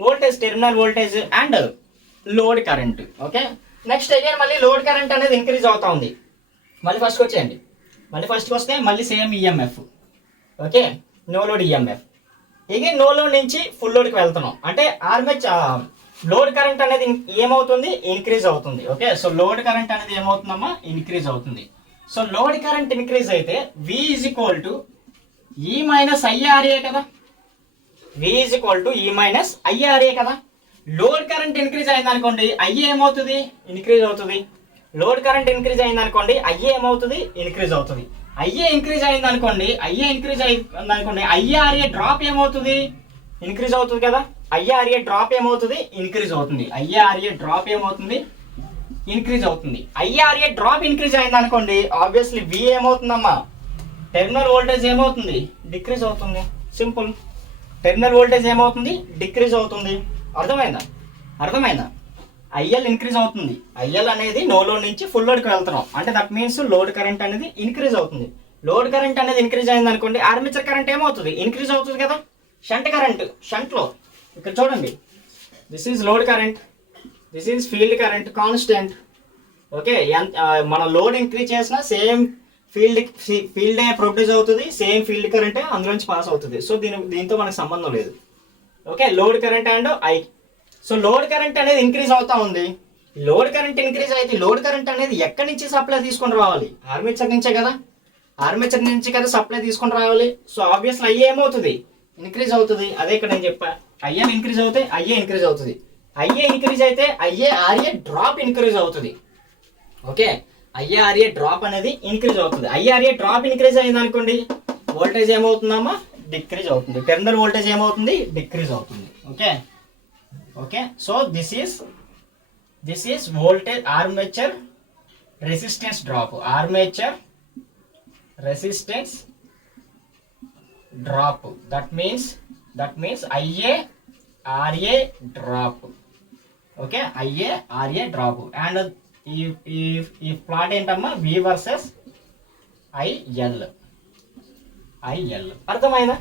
voltage, terminal voltage and load current. Okay, next again మళ్ళీ load current అనేది increase అవుతా ఉంది. మళ్ళీ ఫస్ట్కి వచ్చేయండి, మళ్ళీ ఫస్ట్కి వస్తే మళ్ళీ same EMF. Okay, no load EMF. Again no load నుంచి ఫుల్ లోడ్కి వెళ్తున్నాం అంటే ఆర్మేచర్ లోడ్ కరెంట్ అనేది ఏమవుతుంది, ఇంక్రీజ్ అవుతుంది. ఓకే, సో లోడ్ కరెంట్ అనేది ఏమవుతుందమ్మా, ఇంక్రీజ్ అవుతుంది. సో లోడ్ కరెంట్ ఇంక్రీజ్ అయితే V ఈజ్ ఈక్వల్ టు ఈ మైనస్ ఐఆర్ఏ కదా, V ఈజ్ ఈక్వల్ టు ఈ మైనస్ ఐఆర్ఏ కదా. లోడ్ కరెంట్ ఇంక్రీజ్ అయింది అనుకోండి, ఐఏ ఏమవుతుంది, ఇంక్రీజ్ అవుతుంది. లోడ్ కరెంట్ ఇంక్రీజ్ అయింది అనుకోండి, ఐఏ ఏమవుతుంది, ఇంక్రీజ్ అవుతుంది. ఐఏ ఇంక్రీజ్ అయింది అనుకోండి, ఐఆర్ఏ డ్రాప్ ఏమవుతుంది, ఇంక్రీజ్ అవుతుంది కదా. ఐఆర్ఏ డ్రాప్ ఏమవుతుంది, ఇంక్రీజ్ అవుతుంది. ఐఆర్ఏ డ్రాప్ ఏమవుతుంది, ఇంక్రీజ్ అవుతుంది. ఐఆర్ఏ డ్రాప్ ఇంక్రీజ్ అయింది అనుకోండి, ఆబ్వియస్లీ వి ఏమవుతుందమ్మా, టెర్మినల్ వోల్టేజ్ ఏమవుతుంది, డిక్రీజ్ అవుతుంది. సింపుల్, టెర్మినల్ వోల్టేజ్ ఏమవుతుంది, డిక్రీజ్ అవుతుంది. అర్థమైందా? ఐఎల్ ఇంక్రీజ్ అవుతుంది. ఐఎల్ అనేది నో లోడ్ నుంచి ఫుల్ లోడ్కి వెళ్తున్నాం అంటే దట్ మీన్స్ లోడ్ కరెంట్ అనేది ఇంక్రీజ్ అవుతుంది. లోడ్ కరెంట్ అనేది ఇంక్రీజ్ అయింది అనుకోండి, ఆర్మేచర్ కరెంట్ ఏమవుతుంది, ఇంక్రీజ్ అవుతుంది కదా. షంట్ కరెంట్, షంట్లో ఇక్కడ చూడండి, this is load current, this is field current constant. Okay, మన లోడ్ ఇంక్రీజ్ చేసినా సేమ్ ఫీల్డ్ ప్రొడ్యూస్ అవుతుంది, సేమ్ ఫీల్డ్ కరెంటే అందులోంచి పాస్ అవుతుంది. సో దీంతో మనకు సంబంధం లేదు. Okay, load current and I. So load current అనేది ఇంక్రీజ్ అవుతా ఉంది. లోడ్ కరెంట్ ఇంక్రీజ్ అయితే లోడ్ కరెంట్ అనేది ఎక్కడి నుంచి సప్లై తీసుకొని రావాలి, ఆర్మేచర్ నుంచే కదా, ఆర్మేచర్ నుంచి కదా సప్లై తీసుకొని రావాలి. సో ఆబ్వియస్లీ ఐఏ ఏమవుతుంది, ఇంక్రీజ్ అవుతుంది. అదే ఇక్కడ నేను చెప్పా, ఐఎం ఇంక్రీజ్ అవుతే ఐఏ ఇంక్రీజ్ అవుతుంది. ఐఏ ఇంక్రీజ్ అయితే ఐఆర్ఏ డ్రాప్ ఇంక్రీజ్ అవుతుంది. ఓకే, ఐఆర్ఏ డ్రాప్ అనేది ఇంక్రీజ్ అవుతుంది. ఐఆర్ఏ డ్రాప్ ఇంక్రీజ్ అయింది అనుకోండి, వోల్టేజ్ ఏమవుతుందమ్మా, డిక్రీజ్ అవుతుంది. టెర్మినల్ వోల్టేజ్ ఏమవుతుంది, డిక్రీజ్ అవుతుంది. Okay, so this is voltage armature resistance drop, armature resistance drop. That means IARA drop. Okay, IARA drop. And ఈ plot ఏంటమ్మా, వి versus IL. అర్థమైందా?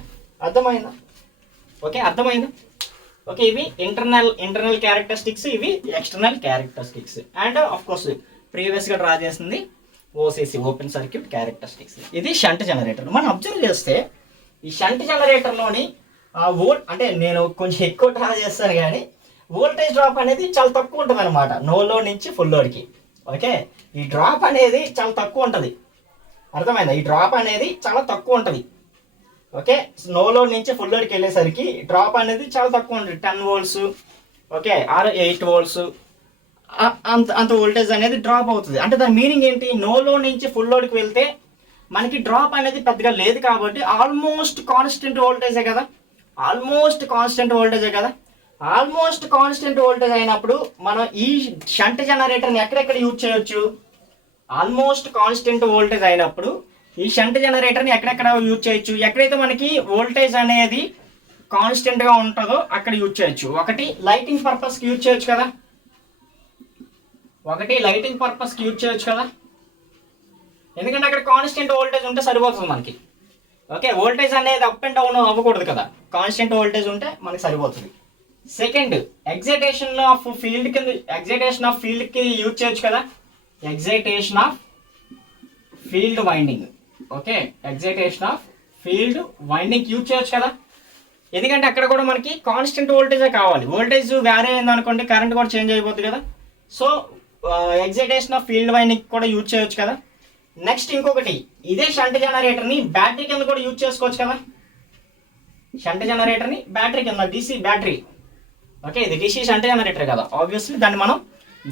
Okay, అర్థమైందా? Okay, ఇవి ఇంటర్నల్ క్యారెక్టరిస్టిక్స్, ఇవి external characteristics. And of course ప్రీవియస్గా draw చేసింది OCC, open circuit characteristics. ఇది shunt generator. మనం అబ్జర్వ్ చేస్తే ఈ షంట్ జనరేటర్లోని అంటే నేను కొంచెం ఎక్కువ డ్రా చేస్తాను కానీ వోల్టేజ్ డ్రాప్ అనేది చాలా తక్కువ ఉంటుంది అనమాట, నో లోడ్ నుంచి ఫుల్ లోడ్కి. ఓకే, ఈ డ్రాప్ అనేది చాలా తక్కువ ఉంటుంది. అర్థమైందా? ఈ డ్రాప్ అనేది చాలా తక్కువ ఉంటుంది. ఓకే, నో లోడ్ నుంచి ఫుల్ లోడ్కి వెళ్ళేసరికి డ్రాప్ అనేది చాలా తక్కువ ఉంటుంది, 10 volts. ఓకే, ఆర్ 8 volts అంత వోల్టేజ్ అనేది డ్రాప్ అవుతుంది. అంటే దాని మీనింగ్ ఏంటి, నో లోడ్ నుంచి ఫుల్ లోడ్కి వెళ్తే మనకి డ్రాప్ అనేది పెద్దగా లేదు కాబట్టి ఆల్మోస్ట్ కాన్స్టెంట్ వోల్టేజే కదా. ఆల్మోస్ట్ కాన్స్టెంట్ వోల్టేజ్ అయినప్పుడు మనం ఈ షంట్ జనరేటర్ని ఎక్కడెక్కడ యూజ్ చేయొచ్చు, ఆల్మోస్ట్ కాన్స్టెంట్ వోల్టేజ్ అయినప్పుడు ఈ షంట్ జనరేటర్ని ఎక్కడెక్కడ యూజ్ చేయొచ్చు, ఎక్కడైతే మనకి వోల్టేజ్ అనేది కాన్స్టెంట్గా ఉంటుందో అక్కడ యూజ్ చేయొచ్చు. ఒకటి లైటింగ్ పర్పస్కి యూజ్ చేయొచ్చు కదా, ఎందుకంటే అక్కడ కాన్స్టెంట్ వోల్టేజ్ ఉంటే సరిపోతుంది మనకి. ఓకే, వోల్టేజ్ అనేది అప్ అండ్ డౌన్ అవ్వకూడదు కదా, కాన్స్టెంట్ వోల్టేజ్ ఉంటే మనకి సరిపోతుంది. సెకండ్, ఎగ్జైటేషన్ ఆఫ్ ఫీల్డ్కి యూజ్ చేయొచ్చు కదా, excitation of field winding. Okay, excitation of field winding use చేయొచ్చు కదా. ఎందుకంటే అక్కడ కూడా మనకి కాన్స్టెంట్ వోల్టేజే కావాలి. వోల్టేజ్ వేరే అయింది అనుకోండి కరెంట్ కూడా చేంజ్ అయిపోతుంది కదా. So excitation of field winding కూడా యూజ్ చేయొచ్చు కదా. నెక్స్ట్ ఇంకొకటి, ఇదే షంట్ జనరేటర్ని బ్యాటరీ కింద కూడా యూజ్ చేసుకోవచ్చు కదా. షంట్ జనరేటర్ని బ్యాటరీ కింద, డీసీ బ్యాటరీ, ఓకే ఇది డీసీ షంట్ జనరేటర్ కదా, ఆబ్వియస్లీ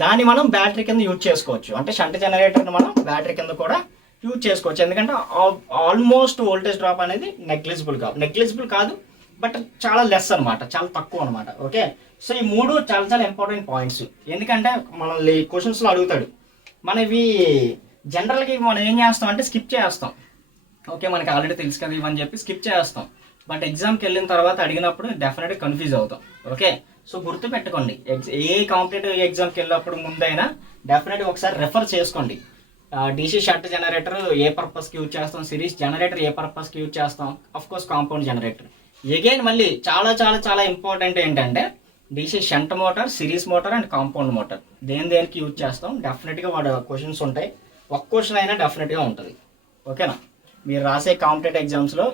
దాన్ని మనం బ్యాటరీ కింద యూజ్ చేసుకోవచ్చు. అంటే షంట్ జనరేటర్ని మనం బ్యాటరీ కింద కూడా యూజ్ చేసుకోవచ్చు. ఎందుకంటే ఆల్మోస్ట్ వోల్టేజ్ డ్రాప్ అనేది నెగ్లిజిబుల్ కాదు బట్ చాలా లెస్ అనమాట, చాలా తక్కువ అనమాట. ఓకే సో ఈ మూడు చాలా చాలా ఇంపార్టెంట్ పాయింట్స్. ఎందుకంటే మనల్ని క్వశ్చన్స్లో అడుగుతాడు. మనవి జనరల్గా మనం ఏం చేస్తాం అంటే స్కిప్ చేస్తాం. ఓకే మనకి ఆల్రెడీ తెలుసు కదా ఇవని చెప్పి స్కిప్ చేస్తాం. బట్ ఎగ్జామ్కి వెళ్ళిన తర్వాత అడిగినప్పుడు డెఫినెట్గా కన్ఫ్యూజ్ అవుతాం. ఓకే సో గుర్తు పెట్టుకోండి, ఏ కాంపిటేటివ్ ఎగ్జామ్కి వెళ్ళినప్పుడు ముందైనా డెఫినెట్గా ఒకసారి రెఫర్ చేసుకోండి. డీసీ షంట్ జనరేటర్ ఏ పర్పస్కి యూజ్ చేస్తాం, సిరీస్ జనరేటర్ ఏ పర్పస్కి యూజ్ చేస్తాం, of course compound generator. Again మళ్ళీ చాలా చాలా చాలా ఇంపార్టెంట్ ఏంటంటే DC shunt motor, series motor and compound motor దేనికి యూజ్ చేస్తాం. డెఫినెట్గా వాడు క్వశ్చన్స్ ఉంటాయి, ఒక క్వశ్చన్ అయినా డెఫినెట్గా ఉంటుంది. ఓకేనా, మీరు రాసే కాంపిటేటివ్ ఎగ్జామ్స్లో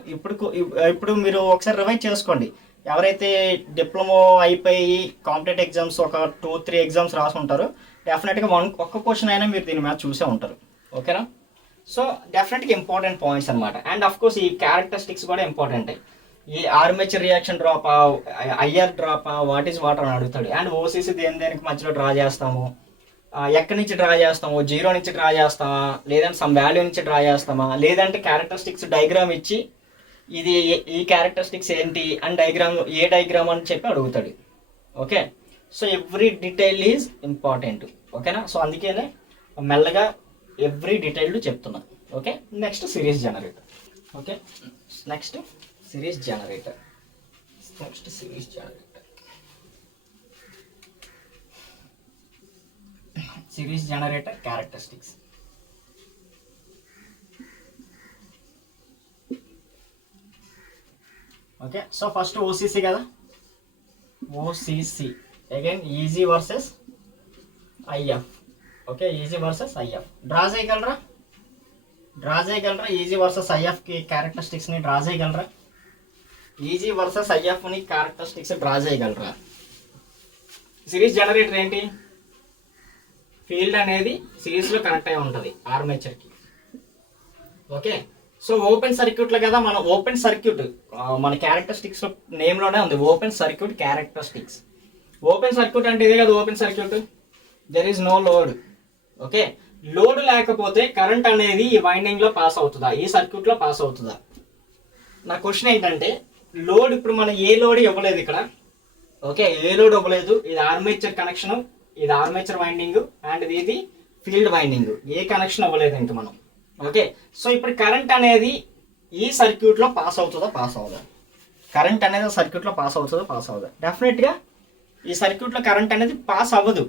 ఇప్పుడు మీరు ఒకసారి రివైజ్ చేసుకోండి. ఎవరైతే డిప్లొమా అయిపోయి కాంపిటేటివ్ ఎగ్జామ్స్ ఒక 2-3 ఎగ్జామ్స్ రాసి ఉంటారో డెఫినెట్గా ఒక్క క్వశ్చన్ అయినా మీరు దీని మీద చూసే ఉంటారు. ఓకేనా, సో డెఫినెట్గా ఇంపార్టెంట్ పాయింట్స్ అనమాట. అండ్ అఫ్ కోర్స్ ఈ క్యారెక్టరిస్టిక్స్ కూడా ఇంపార్టెంట్. ఈ ఆర్మేచర్ రియాక్షన్ డ్రాపా, ఐఆర్ డ్రాపా, వాట్ ఈస్ వాటర్ అని అడుగుతాడు. అండ్ ఓసీసీ దేనికి మధ్యలో డ్రా చేస్తాము, ఎక్కడి నుంచి డ్రా చేస్తాము, 0 నుంచి డ్రా చేస్తామా, లేదంటే సమ్ వాల్యూ నుంచి డ్రా చేస్తామా, లేదంటే క్యారెక్టరిస్టిక్స్ డయాగ్రామ్ ఇచ్చి ఇది ఈ క్యారెక్టరిస్టిక్స్ ఏంటి అండ్ ఏ డయాగ్రామ్ అని చెప్పి అడుగుతాడు. Okay so every detail is important. ఓకేనా, సో అందుకనే మెల్లగా ఎవ్రీ డీటెయిల్ చెప్తున్నా. Okay next series generator. Okay next series generator. Series generator characteristics. Okay so first OCC కదా, OCC again EG versus IF. Okay EG versus IF draw చేయగలరా EG versus ఐఎఫ్కి క్యారెక్టరిస్టిక్స్ని draw చేయగలరా? EG versus ఐఎఫ్ని characteristics draw చేయగలరా? Series generator ఏంటి, field అనేది సిరీస్లో కనెక్ట్ అయి ఉంటుంది ఆర్మేచర్కి. ఓకే సో ఓపెన్ సర్క్యూట్లో కదా, మన ఓపెన్ సర్క్యూట్ మన క్యారెక్టరిస్టిక్స్ నేమ్లోనే ఉంది, open circuit characteristics. Open circuit అంటే ఇదే కదా open circuit, there is no load. Okay load లేకపోతే కరెంట్ అనేది ఈ వైండింగ్లో పాస్ అవుతుందా, ఈ సర్క్యూట్లో పాస్ అవుతుందా? నా క్వశ్చన్ ఏంటంటే లోడ్ ఇప్పుడు మనం ఏ లోడ్ ఇవ్వలేదు ఇక్కడ. ఓకే ఏ లోడ్ ఇవ్వలేదు, ఇది ఆర్మేచర్ కనెక్షన్, ఇది ఆర్మేచర్ వైండింగ్ అండ్ ఇది ఫీల్డ్ వైండింగ్, ఏ కనెక్షన్ ఇవ్వలేదు ఇంక మనం. ఓకే సో ఇప్పుడు కరెంట్ అనేది ఈ సర్క్యూట్లో పాస్ అవుతుందా పాస్ అవుదా? కరెంట్ అనేది సర్క్యూట్లో పాస్ అవుదా? డెఫినెట్గా ఈ సర్క్యూట్లో కరెంట్ అనేది పాస్ అవ్వదు.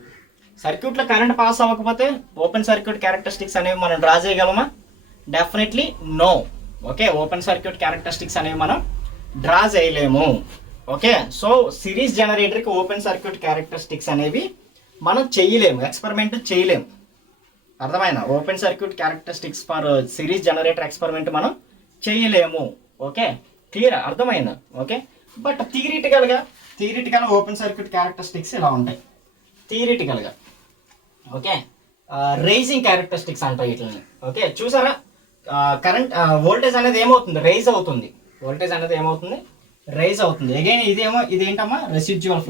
సర్క్యూట్లో కరెంట్ పాస్ అవ్వకపోతే ఓపెన్ సర్క్యూట్ క్యారెక్టరిస్టిక్స్ అనేవి మనం డ్రా చేయగలమా? Definitely no. Okay open circuit characteristics అనేవి మనం డ్రా చేయలేము. ఓకే సో సిరీస్ జనరేటర్కి ఓపెన్ సర్క్యూట్ క్యారెక్టరిస్టిక్స్ అనేవి మనం చేయలేము, ఎక్స్పెరిమెంట్ చేయలేము. అర్థమైందా? Open circuit characteristics for series generator experiment మనం చేయలేము. ఓకే క్లియర్, అర్థమైందా? ఓకే బట్ థియరిటికల్గా ఓపెన్ సర్క్యూట్ క్యారెక్టరిస్టిక్స్ ఇలా ఉంటాయి థియరిటికల్గా. ఓకే రైజింగ్ క్యారెక్టరిస్టిక్స్ అంటారు వీటిని. ఓకే చూసారా, కరెంట్ వోల్టేజ్ అనేది ఏమవుతుంది, రైజ్ అవుతుంది. వోల్టేజ్ అనేది ఏమవుతుంది, రైజ్ అవుతుంది. అగైన్ ఇదేంటమ్మా residual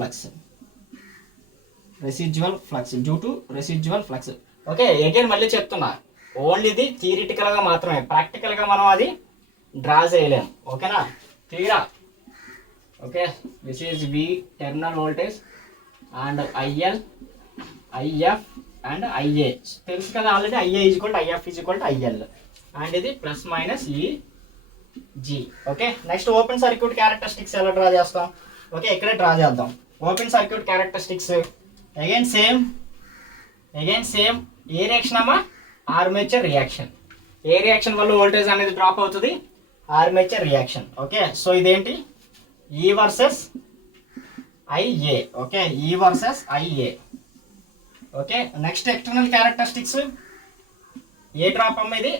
flux due to residual flux. Okay again మళ్ళీ చెప్తున్నా, ఓన్లీ ఇది థియరిటికల్గా మాత్రమే, ప్రాక్టికల్గా మనం అది డ్రా చేయలేము. ఓకేనా క్లియరా? Okay this is V terminal voltage and IL, IF and IA తెలుసు కదా already. IA equal IF equal IL and ఇది plus minus EG. Okay next open circuit characteristics ఎలా డ్రా చేస్తాం? ఓకే ఇక్కడే డ్రా చేద్దాం. Open circuit characteristics again same A reaction అమ్మా, armature reaction. A reaction వల్ల voltage అనేది డ్రాప్ అవుతుంది, armature reaction. Okay so ఇదేంటి, E versus IA. Okay E versus IA. Okay next external characteristics ఏ drop అమ్మ, ఇది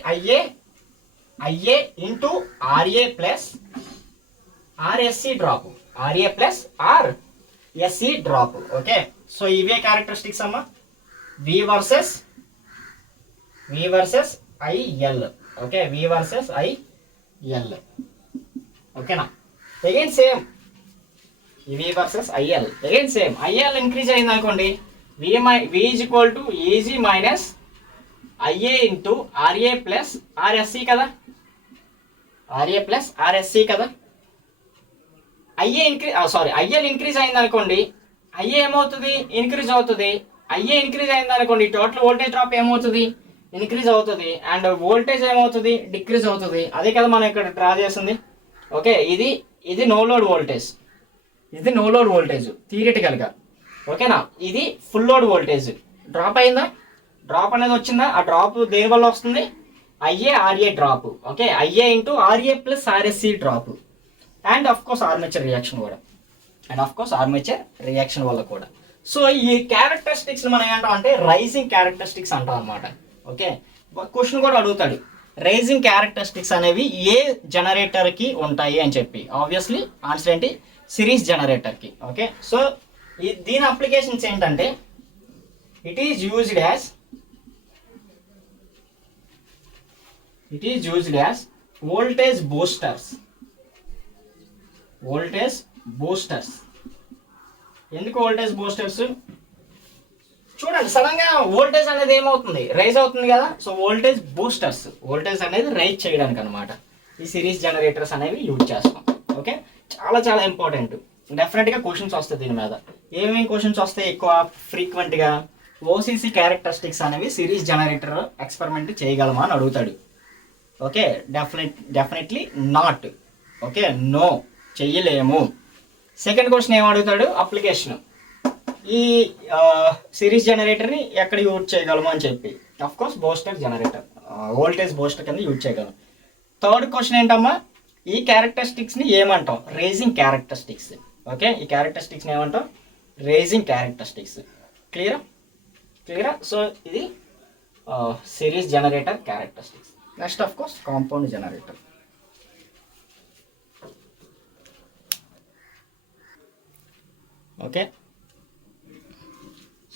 IA into RA plus RSC drop, RA plus RSC drop. Okay, so ఇవే characteristics అమ్మా, V versus IL. Okay, V versus IL. ఓకేనా, again same V versus IL, again same. IL increase అయింది అనుకోండి, V is equal to EG minus IA into RA plus RSC కదా, RA plus RSC కదా. IL increase అయింది అనుకోండి, IA ఏమవుతుంది, increase అవుతుంది. IA increase అయింది అనుకోండి, టోటల్ వోల్టేజ్ డ్రాప్ ఏమవుతుంది, ఇంక్రీజ్ అవుతుంది. అండ్ వోల్టేజ్ ఏమవుతుంది, డిక్రీజ్ అవుతుంది. అదే కదా మనం ఇక్కడ డ్రా చేసింది. ఓకే, ఇది నో లోడ్ వోల్టేజ్, ఇది నో లోడ్ వోల్టేజ్ థియరిటికల్గా. ఓకేనా, ఇది ఫుల్ లోడ్ వోల్టేజ్. డ్రాప్ అయిందా, డ్రాప్ అనేది వచ్చిందా, ఆ డ్రాప్ దేని వల్ల వస్తుంది, RA drop. Okay, IA into RA plus RSC drop. And of course armature reaction వల్ల కూడా. సో ఈ క్యారెక్టరిస్టిక్స్ మనం ఏంటంటే అంటే రైజింగ్ క్యారెక్టరిస్టిక్స్ అంటాం అనమాట. ఓకే, క్వశ్చన్ కూడా అడుగుతాడు, రైజింగ్ క్యారెక్టరిస్టిక్స్ అనేవి ఏ జనరేటర్కి ఉంటాయి అని చెప్పి. ఆబ్వియస్లీ ఆన్సర్ ఏంటి, సిరీస్ జనరేటర్కి. ఓకే, సో దీని అప్లికేషన్స్ ఏంటంటే it is used as voltage boosters. ఎందుకు వోల్టేజ్ బూస్టర్స్, చూడండి సడన్ గా వోల్టేజ్ అనేది ఏమవుతుంది, రైజ్ అవుతుంది కదా. సో వోల్టేజ్ బూస్టర్స్, వోల్టేజ్ అనేది రైజ్ చేయడానికి అనమాట ఈ సిరీస్ జనరేటర్స్ అనేవి యూజ్ చేస్తాం. ఓకే, చాలా చాలా ఇంపార్టెంట్. డెఫినెట్గా క్వశ్చన్స్ వస్తాయి దీని మీద. ఏమేమి క్వశ్చన్స్ వస్తాయి ఎక్కువ ఫ్రీక్వెంట్గా, ఓసీసీ క్యారెక్టరిస్టిక్స్ అనేవి సిరీస్ జనరేటర్ ఎక్స్పెరిమెంట్ చేయగలమా అని అడుగుతాడు. Okay, definitely not. Okay, no చెయ్యలేము. సెకండ్ క్వశ్చన్ ఏం అడుగుతాడు, అప్లికేషన్, ఈ సిరీస్ జనరేటర్ని ఎక్కడ యూజ్ చేయగలము అని చెప్పి. Of course booster generator, voltage booster కింద యూజ్ చేయగలం. థర్డ్ క్వశ్చన్ ఏంటమ్మా, ఈ క్యారెక్టరిస్టిక్స్ని ఏమంటాం, రేజింగ్ క్యారెక్టరిస్టిక్స్. ఓకే, ఈ క్యారెక్టరిస్టిక్స్ని ఏమంటాం, రేజింగ్ క్యారెక్టరిస్టిక్స్. క్లియరా. సో ఇది series generator characteristics. Next of course compound generator. Okay,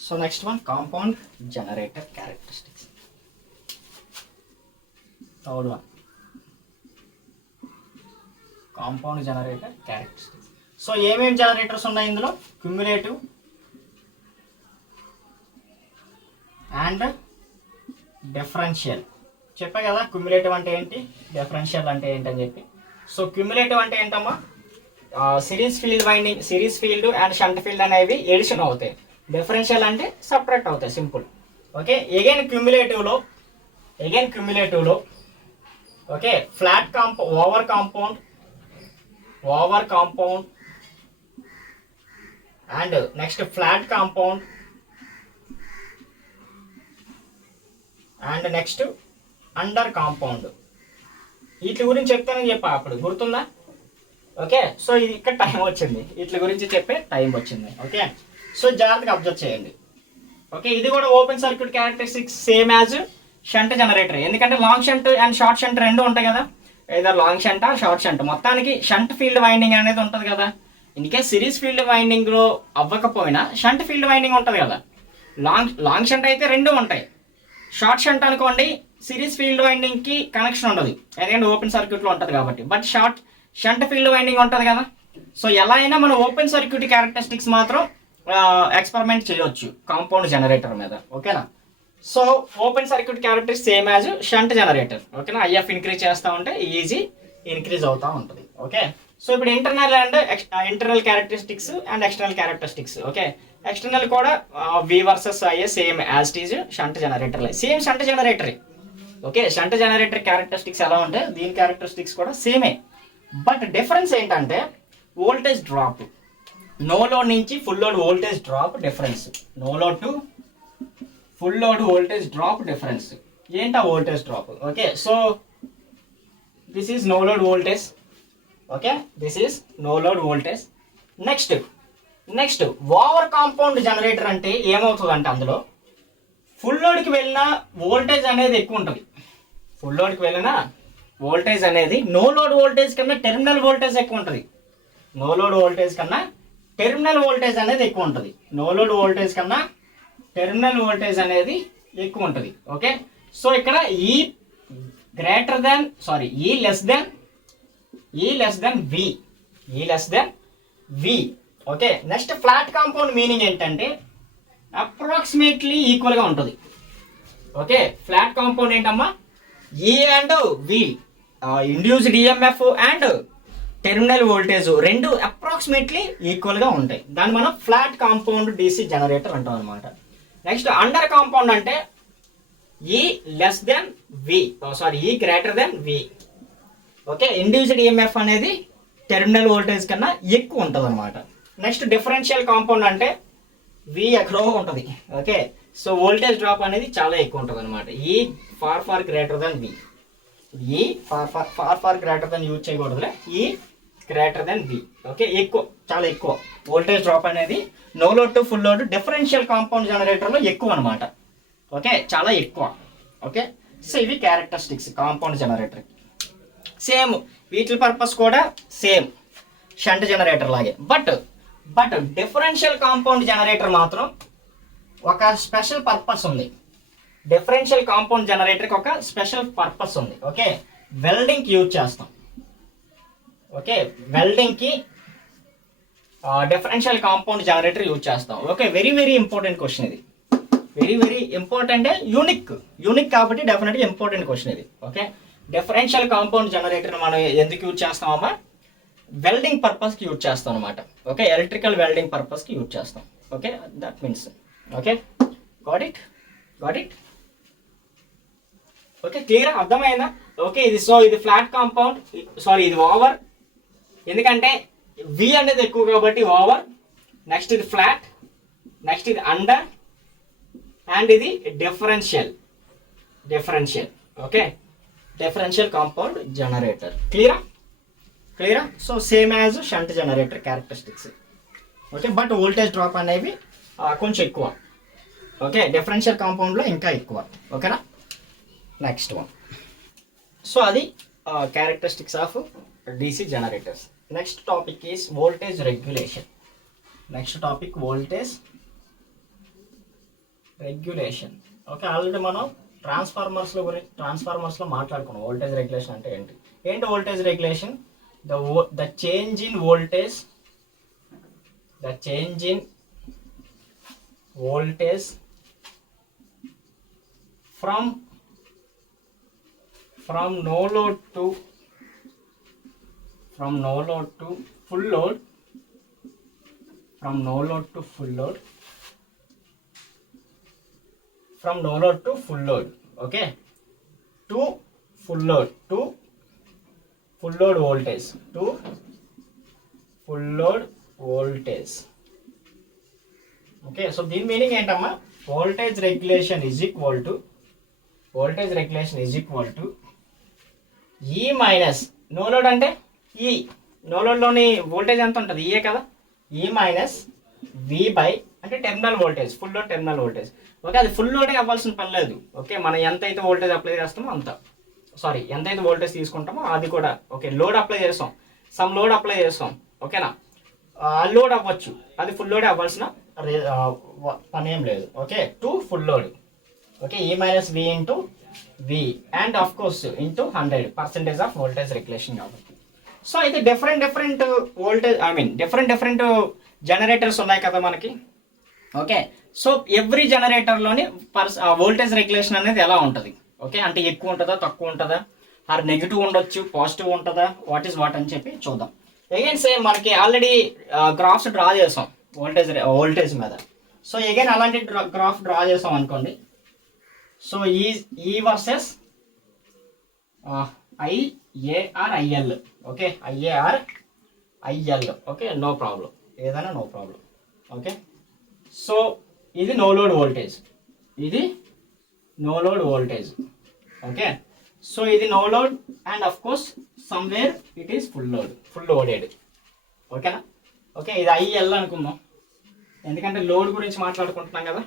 so next one compound generator characteristics. Third one compound generator characteristics. So ఏమేమి జనరేటర్స్ ఉన్నాయి ఇందులో, క్యుములేటివ్ అండ్ డిఫరెన్షియల్. చెప్పా కదా cumulative అంటే ఏంటి, డిఫరెన్షియల్ అంటే ఏంటి అని చెప్పి. సో క్యుములేటివ్ అంటే ఏంటమ్మా, series field and shunt field అనేవి ఎడిషన్ అవుతాయి. డిఫరెన్షియల్ అంటే సపరేట్ అవుతాయి, సింపుల్. ఓకే, అగైన్ క్యుములేటివ్లో okay flat over compound and next flat compound and next under compound. వీటి గురించి చెప్తానని చెప్పా అప్పుడు, గుర్తుందా. ఓకే, సో ఇది ఇక్కడ టైం వచ్చింది, వీటి గురించి చెప్పే టైం వచ్చింది. ఓకే, సో జాగ్రత్తగా అబ్జర్వ్ చేయండి. ఓకే, ఇది కూడా open circuit characteristics same as shunt generator. ఎందుకంటే long shunt and short shunt రెండు ఉంటాయి కదా, ఏదో లాంగ్ షంట్ షార్ట్ షంట్. మొత్తానికి షంట్ ఫీల్డ్ వైండింగ్ అనేది ఉంటుంది కదా. ఇన్కేస్ సిరీస్ ఫీల్డ్ వైండింగ్లో అవ్వకపోయినా షంట్ ఫీల్డ్ వైండింగ్ ఉంటుంది కదా. లాంగ్ షంట్ అయితే రెండు ఉంటాయి. షార్ట్ షంట్ అనుకోండి, సిరీస్ ఫీల్డ్ వైండింగ్కి కనెక్షన్ ఉండదు, ఎందుకంటే ఓపెన్ సర్క్యూట్లో ఉంటుంది కాబట్టి. బట్ షంట్ ఫీల్డ్ వైండింగ్ ఉంటుంది కదా. సో ఎలా అయినా మనం ఓపెన్ సర్క్యూట్ క్యారెక్టరిస్టిక్స్ మాత్రం ఎక్స్పెరిమెంట్ చేయొచ్చు కాంపౌండ్ జనరేటర్ మీద. ఓకేనా, so open circuit characteristics same as shunt generator. ఓకేనా, ఐఎఫ్ ఇంక్రీజ్ చేస్తూ ఉంటే ఈజీ ఇంక్రీజ్ అవుతూ ఉంటుంది. ఓకే, సో ఇప్పుడు internal characteristics and external characteristics. Okay, external కూడా V versus IA same as it is shunt generator, same shunt generator. Okay, shunt generator characteristics ఎలా ఉంటే దీని క్యారెక్టరిస్టిక్స్ కూడా సేమే. బట్ డిఫరెన్స్ ఏంటంటే వోల్టేజ్ డ్రాప్, నో లోడ్ నుంచి full load voltage drop difference. No load to full load voltage drop difference. ఏంటా voltage drop? Okay, so this is no load voltage. Okay, this is no load voltage. Next over compound generator అంటే ఏమవుతుంది అంటే అందులో full లోడ్కి వెళ్ళిన voltage అనేది ఎక్కువ ఉంటుంది. Full లోడ్కి వెళ్ళిన వోల్టేజ్ అనేది నో లోడ్ వోల్టేజ్ కన్నా టెర్మినల్ వోల్టేజ్ ఎక్కువ ఉంటుంది. నో లోడ్ వోల్టేజ్ కన్నా టెర్మినల్ వోల్టేజ్ అనేది ఎక్కువ ఉంటుంది. నో లోడ్ వోల్టేజ్ కన్నా టెర్మినల్ వోల్టేజ్ అనేది ఎక్కువ ఉంటుంది. ఓకే, సో ఇక్కడ ఈ greater than E less than V. Okay, next flat compound meaning ఏంటంటే అప్రాక్సిమేట్లీ ఈక్వల్గా ఉంటుంది. ఓకే, ఫ్లాట్ కాంపౌండ్ ఏంటమ్మా, E and V induced EMF and terminal voltage రెండు అప్రాక్సిమేట్లీ ఈక్వల్గా ఉంటాయి. దాన్ని మనం ఫ్లాట్ కాంపౌండ్ డీసీ జనరేటర్ అంటాం అనమాట. నెక్స్ట్ అండర్ కాంపౌండ్ అంటే ఈ less than V E greater than V. Okay, induced EMF అనేది టెర్మినల్ వోల్టేజ్ కన్నా ఎక్కువ ఉంటుంది అనమాట. నెక్స్ట్ డిఫరెన్షియల్ కాంపౌండ్ అంటే వి ఎక్కడో ఉంటుంది. ఓకే, సో వోల్టేజ్ డ్రాప్ అనేది చాలా ఎక్కువ ఉంటుంది అనమాట. ఈ far greater than V. E far greater than use చేయకూడదులే, E greater than V. Okay, ఎక్కువ, చాలా ఎక్కువ వోల్టేజ్ డ్రాప్ అనేది no load to full load differential compound జనరేటర్లో ఎక్కువ అనమాట. ఓకే, చాలా ఎక్కువ. ఓకే, సో ఇవి క్యారెక్టరిస్టిక్స్ కాంపౌండ్ జనరేటర్. సేమ్ వీటి పర్పస్ కూడా సేమ్ షంట్ జనరేటర్ లాగే. బట్ డిఫరెన్షియల్ కాంపౌండ్ జనరేటర్ మాత్రం ఒక స్పెషల్ పర్పస్ ఉంది. డిఫరెన్షియల్ కాంపౌండ్ జనరేటర్కి ఒక స్పెషల్ పర్పస్ ఉంది. ఓకే, వెల్డింగ్కి యూజ్ చేస్తాం. ఓకే, వెల్డింగ్కి డిఫరెన్షియల్ కాంపౌండ్ జనరేటర్ యూజ్ చేస్తాం. ఓకే, వెరీ ఇంపార్టెంట్ క్వశ్చన్ ఇది. వెరీ ఇంపార్టెంట్, యూనిక్ కాబట్టి డెఫినెట్గా ఇంపార్టెంట్ క్వశ్చన్ ఇది. ఓకే, డిఫరెన్షియల్ కాంపౌండ్ జనరేటర్ మనం ఎందుకు యూజ్ చేస్తామమ్మా, వెల్డింగ్ పర్పస్కి యూజ్ చేస్తాం అనమాట. ఓకే, ఎలక్ట్రికల్ వెల్డింగ్ పర్పస్కి యూజ్ చేస్తాం. Okay, that means okay, got it. Okay, clear, అర్థమైందా? ఓకే, ఇది ఫ్లాట్ కాంపౌండ్, ఇది ఓవర్, ఎందుకంటే వి అనేది ఎక్కువ కాబట్టి ఓవర్. నెక్స్ట్ ఇది ఫ్లాట్, నెక్స్ట్ ఇది అండర్, అండ్ ఇది differential. Okay, differential compound generator. క్లియరా? So same as shunt generator characteristics. Okay, but voltage drop అనేవి కొంచెం ఎక్కువ. ఓకే, డిఫరెన్షియల్ కాంపౌండ్లో ఇంకా ఎక్కువ. ఓకేనా? Next one. సో అది characteristics of DC generators. Next topic is voltage regulation. Okay, already మనం ట్రాన్స్ఫార్మర్స్లో మాట్లాడుకున్నాం. వోల్టేజ్ రెగ్యులేషన్ అంటే ఏంటి voltage regulation? The change in voltage from no load to full load, from no load to full load. Okay, to full load voltage, okay, so దీని meaning ఏంటమ్మా, voltage regulation is equal to E minus no load అంటే E no లోడ్లోని voltage ఎంత ఉంటుంది, EA కదా, ఈ minus we by అంటే terminal voltage, full load terminal voltage. Okay, అది full లోడే అవ్వాల్సిన పని లేదు. ఓకే, మనం ఎంతైతే వోల్టేజ్ అప్లై చేస్తామో ఎంతైతే వోల్టేజ్ తీసుకుంటామో అది కూడా. ఓకే, లోడ్ అప్లై చేస్తాం, సమ్ లోడ్ అప్లై చేస్తాం. ఓకేనా, లోడ్ అవ్వచ్చు, అది ఫుల్ లోడే అవ్వాల్సిన పని ఏం లేదు. Okay, to full load. Okay, E minus V into V and of course into 100% of voltage regulation కాబట్టి. సో అయితే డిఫరెంట్ వోల్టేజ్ డిఫరెంట్ జనరేటర్స్ ఉన్నాయి కదా మనకి. ఓకే, సో ఎవ్రీ జనరేటర్లోని వోల్టేజ్ రెగ్యులేషన్ అనేది ఎలా ఉంటుంది? ఓకే, అంటే ఎక్కువ ఉంటుందా, తక్కువ ఉంటుందా, ఆర్ నెగిటివ్ ఉండొచ్చు, పాజిటివ్ ఉంటుందా, వాట్ అని చెప్పి చూద్దాం. అగైన్ సేమ్ మనకి ఆల్రెడీ గ్రాఫ్స్ డ్రా చేసాం వోల్టేజ్ మీద. సో అగైన్ అలాంటి గ్రాఫ్ డ్రా చేసాం అనుకోండి. So E versus IAR-IL. Okay, IAR-IL. Okay, no problem, ఏదైనా నో ప్రాబ్లం. ఓకే, సో ఇది no load voltage. Okay, so ఇది no load and of course somewhere it is full loaded. ఓకేనా? Okay, ఇది IL అనుకుందాం, ఎందుకంటే లోడ్ గురించి మాట్లాడుకుంటున్నాం కదా.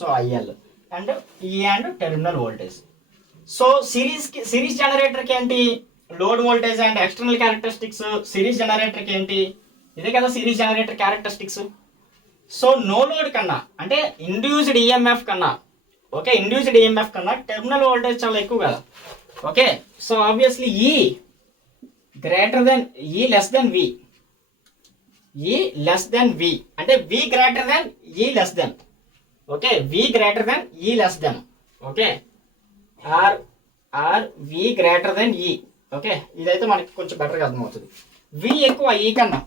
So IL and E and terminal voltage. So series జనరేటర్కి ఏంటి, load voltage and external characteristics series జనరేటర్కి ఏంటి? ఇదే కదా series generator characteristics. So no load కన్నా అంటే ఇండ్యూస్డ్ ఈఎంఎఫ్ కన్నా, ఓకే, ఇండ్యూస్డ్ ఈఎంఎఫ్ కన్నా టెర్మినల్ వోల్టేజ్ చాలా ఎక్కువ కదా. Okay, so obviously E greater than E less than V, E less than V అంటే V greater than E less than, okay, V greater than E less than, okay, or V greater than E, okay, ఇదైతే మనకి కొంచెం బెటర్గా అర్థమవుతుంది. వి ఎక్కువ ఈ కన్నా,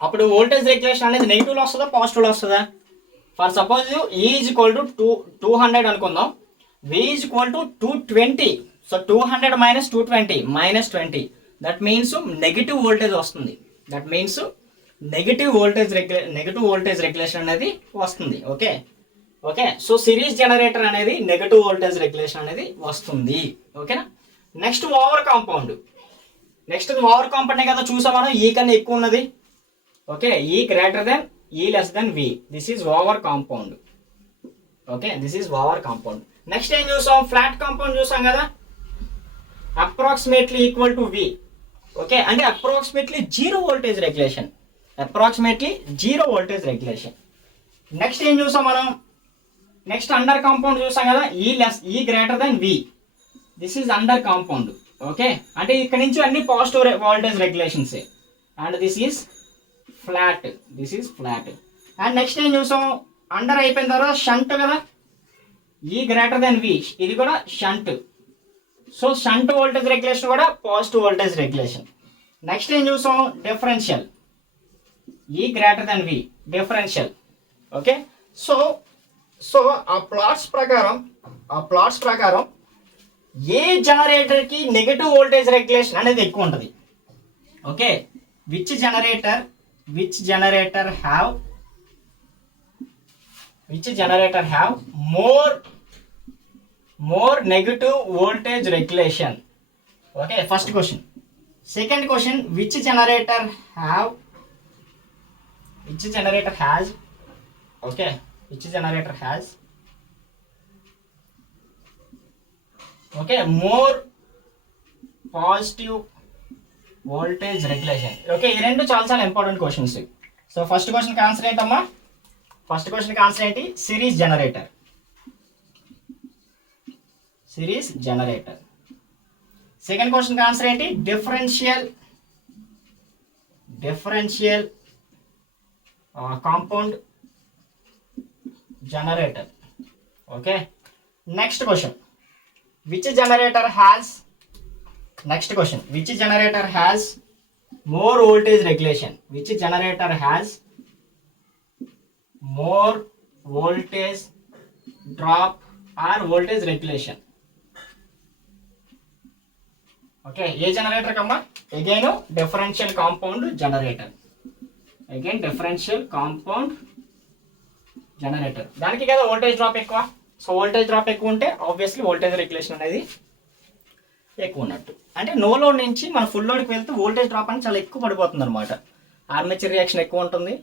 అప్పుడు వోల్టేజ్ రెగ్యులేషన్ అనేది నెగిటివ్లో వస్తుందా పాజిటివ్లో వస్తుందా? For suppose E is equal to 200 అనుకుందాం, V is equal to 220. So 200 minus 220 minus 20, that means negative voltage వస్తుంది. That means negative voltage regulation అనేది వస్తుంది. Okay okay, so series generator అనేది నెగిటివ్ వోల్టేజ్ రెగ్యులేషన్ అనేది వస్తుంది. ఓకేనా. Next over compound. Next over compound కదా చూసాం మనం, ఈ కన్నా ఎక్కువ ఉన్నది. ఓకే, E greater than E less than V, this is over compound. Okay, this is over compound. Next ఏం చూసాం? ఫ్లాట్ కాంపౌండ్ చూసాం కదా, approximately equal to V. Okay, అంటే approximately zero voltage regulation, approximately zero voltage regulation. Next ఏం చూసాం మనం? Next under compound చూసాం కదా, E greater than V, this is under compound. Okay, అంటే ఇక్కడ నుంచి అన్ని positive voltage regulations. And this is flat, this is flat. And next ఏం చూసాం? అండర్ అయిపోయిన తర్వాత షంట్ కదా, ఈ గ్రేటర్ దెన్ వి, ఇది కూడా shunt. So shunt voltage regulation కూడా పాజిటివ్ వోల్టేజ్ రెగ్యులేషన్. నెక్స్ట్ ఏం చూసాం? Differential, E greater than V, differential. Okay, so ఆ ప్లాట్స్ ప్రకారం ఏ జనరేటర్కి నెగటివ్ వోల్టేజ్ రెగ్యులేషన్ అనేది ఎక్కువ ఉంటుంది. Okay, which generator have more negative voltage regulation. Okay, first question. Second question, which generator has more positive voltage regulation. Okay, ఈ రెండు చాలా ఇంపార్టెంట్ క్వశ్చన్స్. సో ఫస్ట్ క్వశ్చన్కి ఆన్సర్ ఏంటమ్మా? ఫస్ట్ క్వశ్చన్కి ఆన్సర్ ఏంటి? Series generator. సెకండ్ క్వశ్చన్కి answer ఏంటి? Differential compound generator. Okay, next question, which generator has more voltage regulation? Which generator has more voltage drop or voltage regulation? Okay, ఏ generator కమ్మా? Again differential compound generator. దానికి కదా voltage drop ఎక్కువ. So voltage drop ఎక్కువ ఉంటే obviously voltage regulation అనేది ఎక్కువ ఉన్నట్టు. అంటే నో లోడ్ నుంచి మన ఫుల్ లోడ్కి వెళ్తే వోల్టేజ్ డ్రాప్ అనేది చాలా ఎక్కువ పడిపోతుంది అనమాట. ఆర్మేచర్ రియాక్షన్ ఎక్కువ ఉంటుంది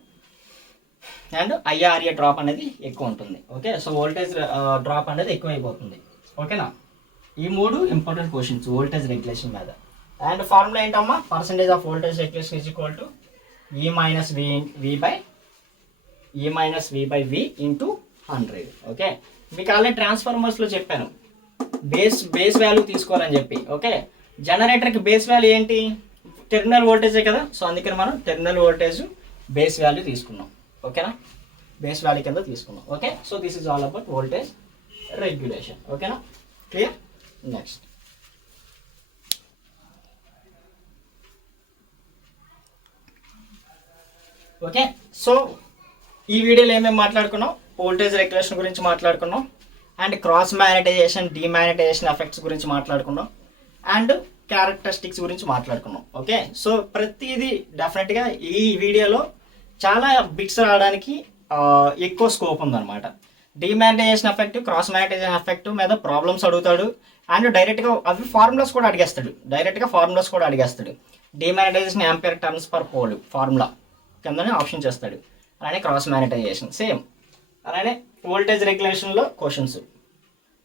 అండ్ ఐఆర్ఏ డ్రాప్ అనేది ఎక్కువ ఉంటుంది. ఓకే, సో వోల్టేజ్ డ్రాప్ అనేది ఎక్కువ అయిపోతుంది. ఓకేనా. ఈ మూడు ఇంపార్టెంట్ క్వశ్చన్స్ వోల్టేజ్ రెగ్యులేషన్ మీద. అండ్ ఫార్ములా ఏంటమ్మా? Percentage of voltage regulation is equal to E minus V by V into 100. Okay, మీకు ఆల్రెడీ ట్రాన్స్ఫార్మర్స్లో చెప్పాను బేస్ వాల్యూ తీసుకోవాలని చెప్పి. ఓకే, జనరేటర్కి బేస్ వాల్యూ ఏంటి? టెర్మినల్ వోల్టేజే కదా. సో అందుకని మనం టెర్మినల్ వోల్టేజ్ బేస్ వాల్యూ తీసుకున్నాం. ఓకేనా, బేస్ వాల్యూ కింద తీసుకున్నాం. Okay, so this is all about voltage regulation. ఓకేనా, క్లియర్. నెక్స్ట్ ఓకే, సో ఈ వీడియోలో ఏమేమి మాట్లాడుకున్నాం? వోల్టేజ్ రెగ్యులేషన్ గురించి మాట్లాడుకున్నాం, అండ్ క్రాస్ మ్యాగ్నటైజేషన్, డీమ్యాగ్నటైజేషన్ ఎఫెక్ట్స్ గురించి మాట్లాడుకున్నాం, అండ్ క్యారెక్టరిస్టిక్స్ గురించి మాట్లాడుకున్నాం. ఓకే, సో ప్రతిదీ డెఫినెట్గా ఈ వీడియోలో చాలా బిట్స్ రావడానికి ఎక్కువ స్కోప్ ఉందన్నమాట. Demagnetization effect, cross magnetization effect మీద ప్రాబ్లమ్స్ అడుగుతాడు, అండ్ డైరెక్ట్గా అవి ఫార్ములాస్ కూడా అడిగేస్తాడు. Demagnetization ampere turns per pole formula కిందనే ఆప్షన్ చేస్తాడు. అలానే క్రాస్ మ్యాగ్నటైజేషన్ సేమ్. అలానే వోల్టేజ్ రెగ్యులేషన్లో questions.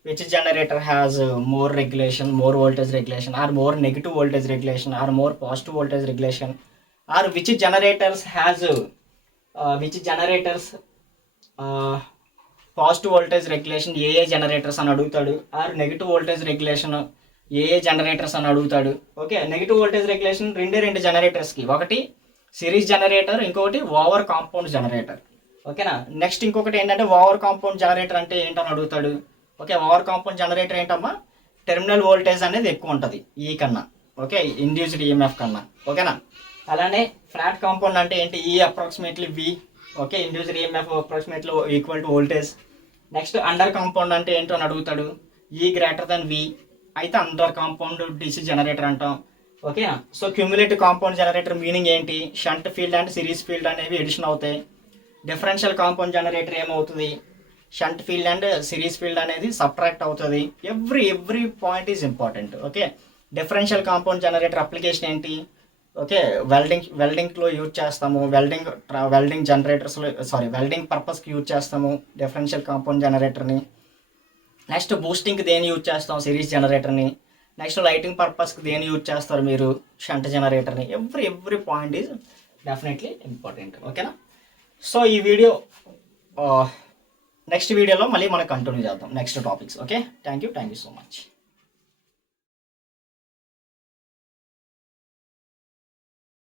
which generator has more regulation, more voltage regulation, or more negative voltage regulation, or more positive voltage regulation, or which generators has which generators positive voltage regulation ఏ generators అని అడుగుతాడు, or negative voltage regulation ఏ generators అని అడుగుతాడు. Okay, negative voltage regulation రెండు జనరేటర్స్కి, ఒకటి series generator, ఇంకొకటి ఓవర్ కాంపౌండ్ జనరేటర్. ఓకేనా. నెక్స్ట్ ఇంకొకటి ఏంటంటే ఓవర్ కాంపౌండ్ జనరేటర్ అంటే ఏంటని అడుగుతాడు. ఓకే, ఓవర్ కాంపౌండ్ జనరేటర్ ఏంటమ్మా, టెర్మినల్ వోల్టేజ్ అనేది ఎక్కువ ఉంటుంది ఈ కన్నా. ఓకే, ఇండ్యూస్డ్ ఈఎంఎఫ్ కన్నా. ఓకేనా. అలానే ఫ్లాట్ కాంపౌండ్ అంటే ఏంటి, E approximately V. Okay, induced EMF approximately equal to voltage. Next under compound అంటే ఏంటో అని అడుగుతాడు, ఈ గ్రేటర్ దెన్ వి అయితే అండర్ కాంపౌండ్ డిసి జనరేటర్ అంటాం. ఓకేనా. So cumulative compound generator meaning ఏంటి, shunt field and series field అనేవి ఎడిషన్ అవుతాయి. డిఫరెన్షియల్ కాంపౌండ్ జనరేటర్ ఏమవుతుంది, shunt field and series field అనేది సబ్ట్రాక్ట్ అవుతుంది. Every point is important. Okay, differential compound generator application ఏంటి, okay, వెల్డింగ్లో యూజ్ చేస్తాము, welding జనరేటర్స్లో వెల్డింగ్ పర్పస్కి యూజ్ చేస్తాము డిఫరెన్షియల్ కాంపౌండ్ జనరేటర్ని. నెక్స్ట్ బూస్టింగ్కి దేని యూజ్ చేస్తాం, సిరీస్ జనరేటర్ని. నెక్స్ట్ లైటింగ్ పర్పస్కి దేని యూజ్ చేస్తారు మీరు, షంట్ జనరేటర్ని. Every point is definitely important. ఓకేనా. సో ఈ వీడియో నెక్స్ట్ వీడియోలో మళ్ళీ మనం కంటిన్యూ చేద్దాం next topics. Okay, thank you so much.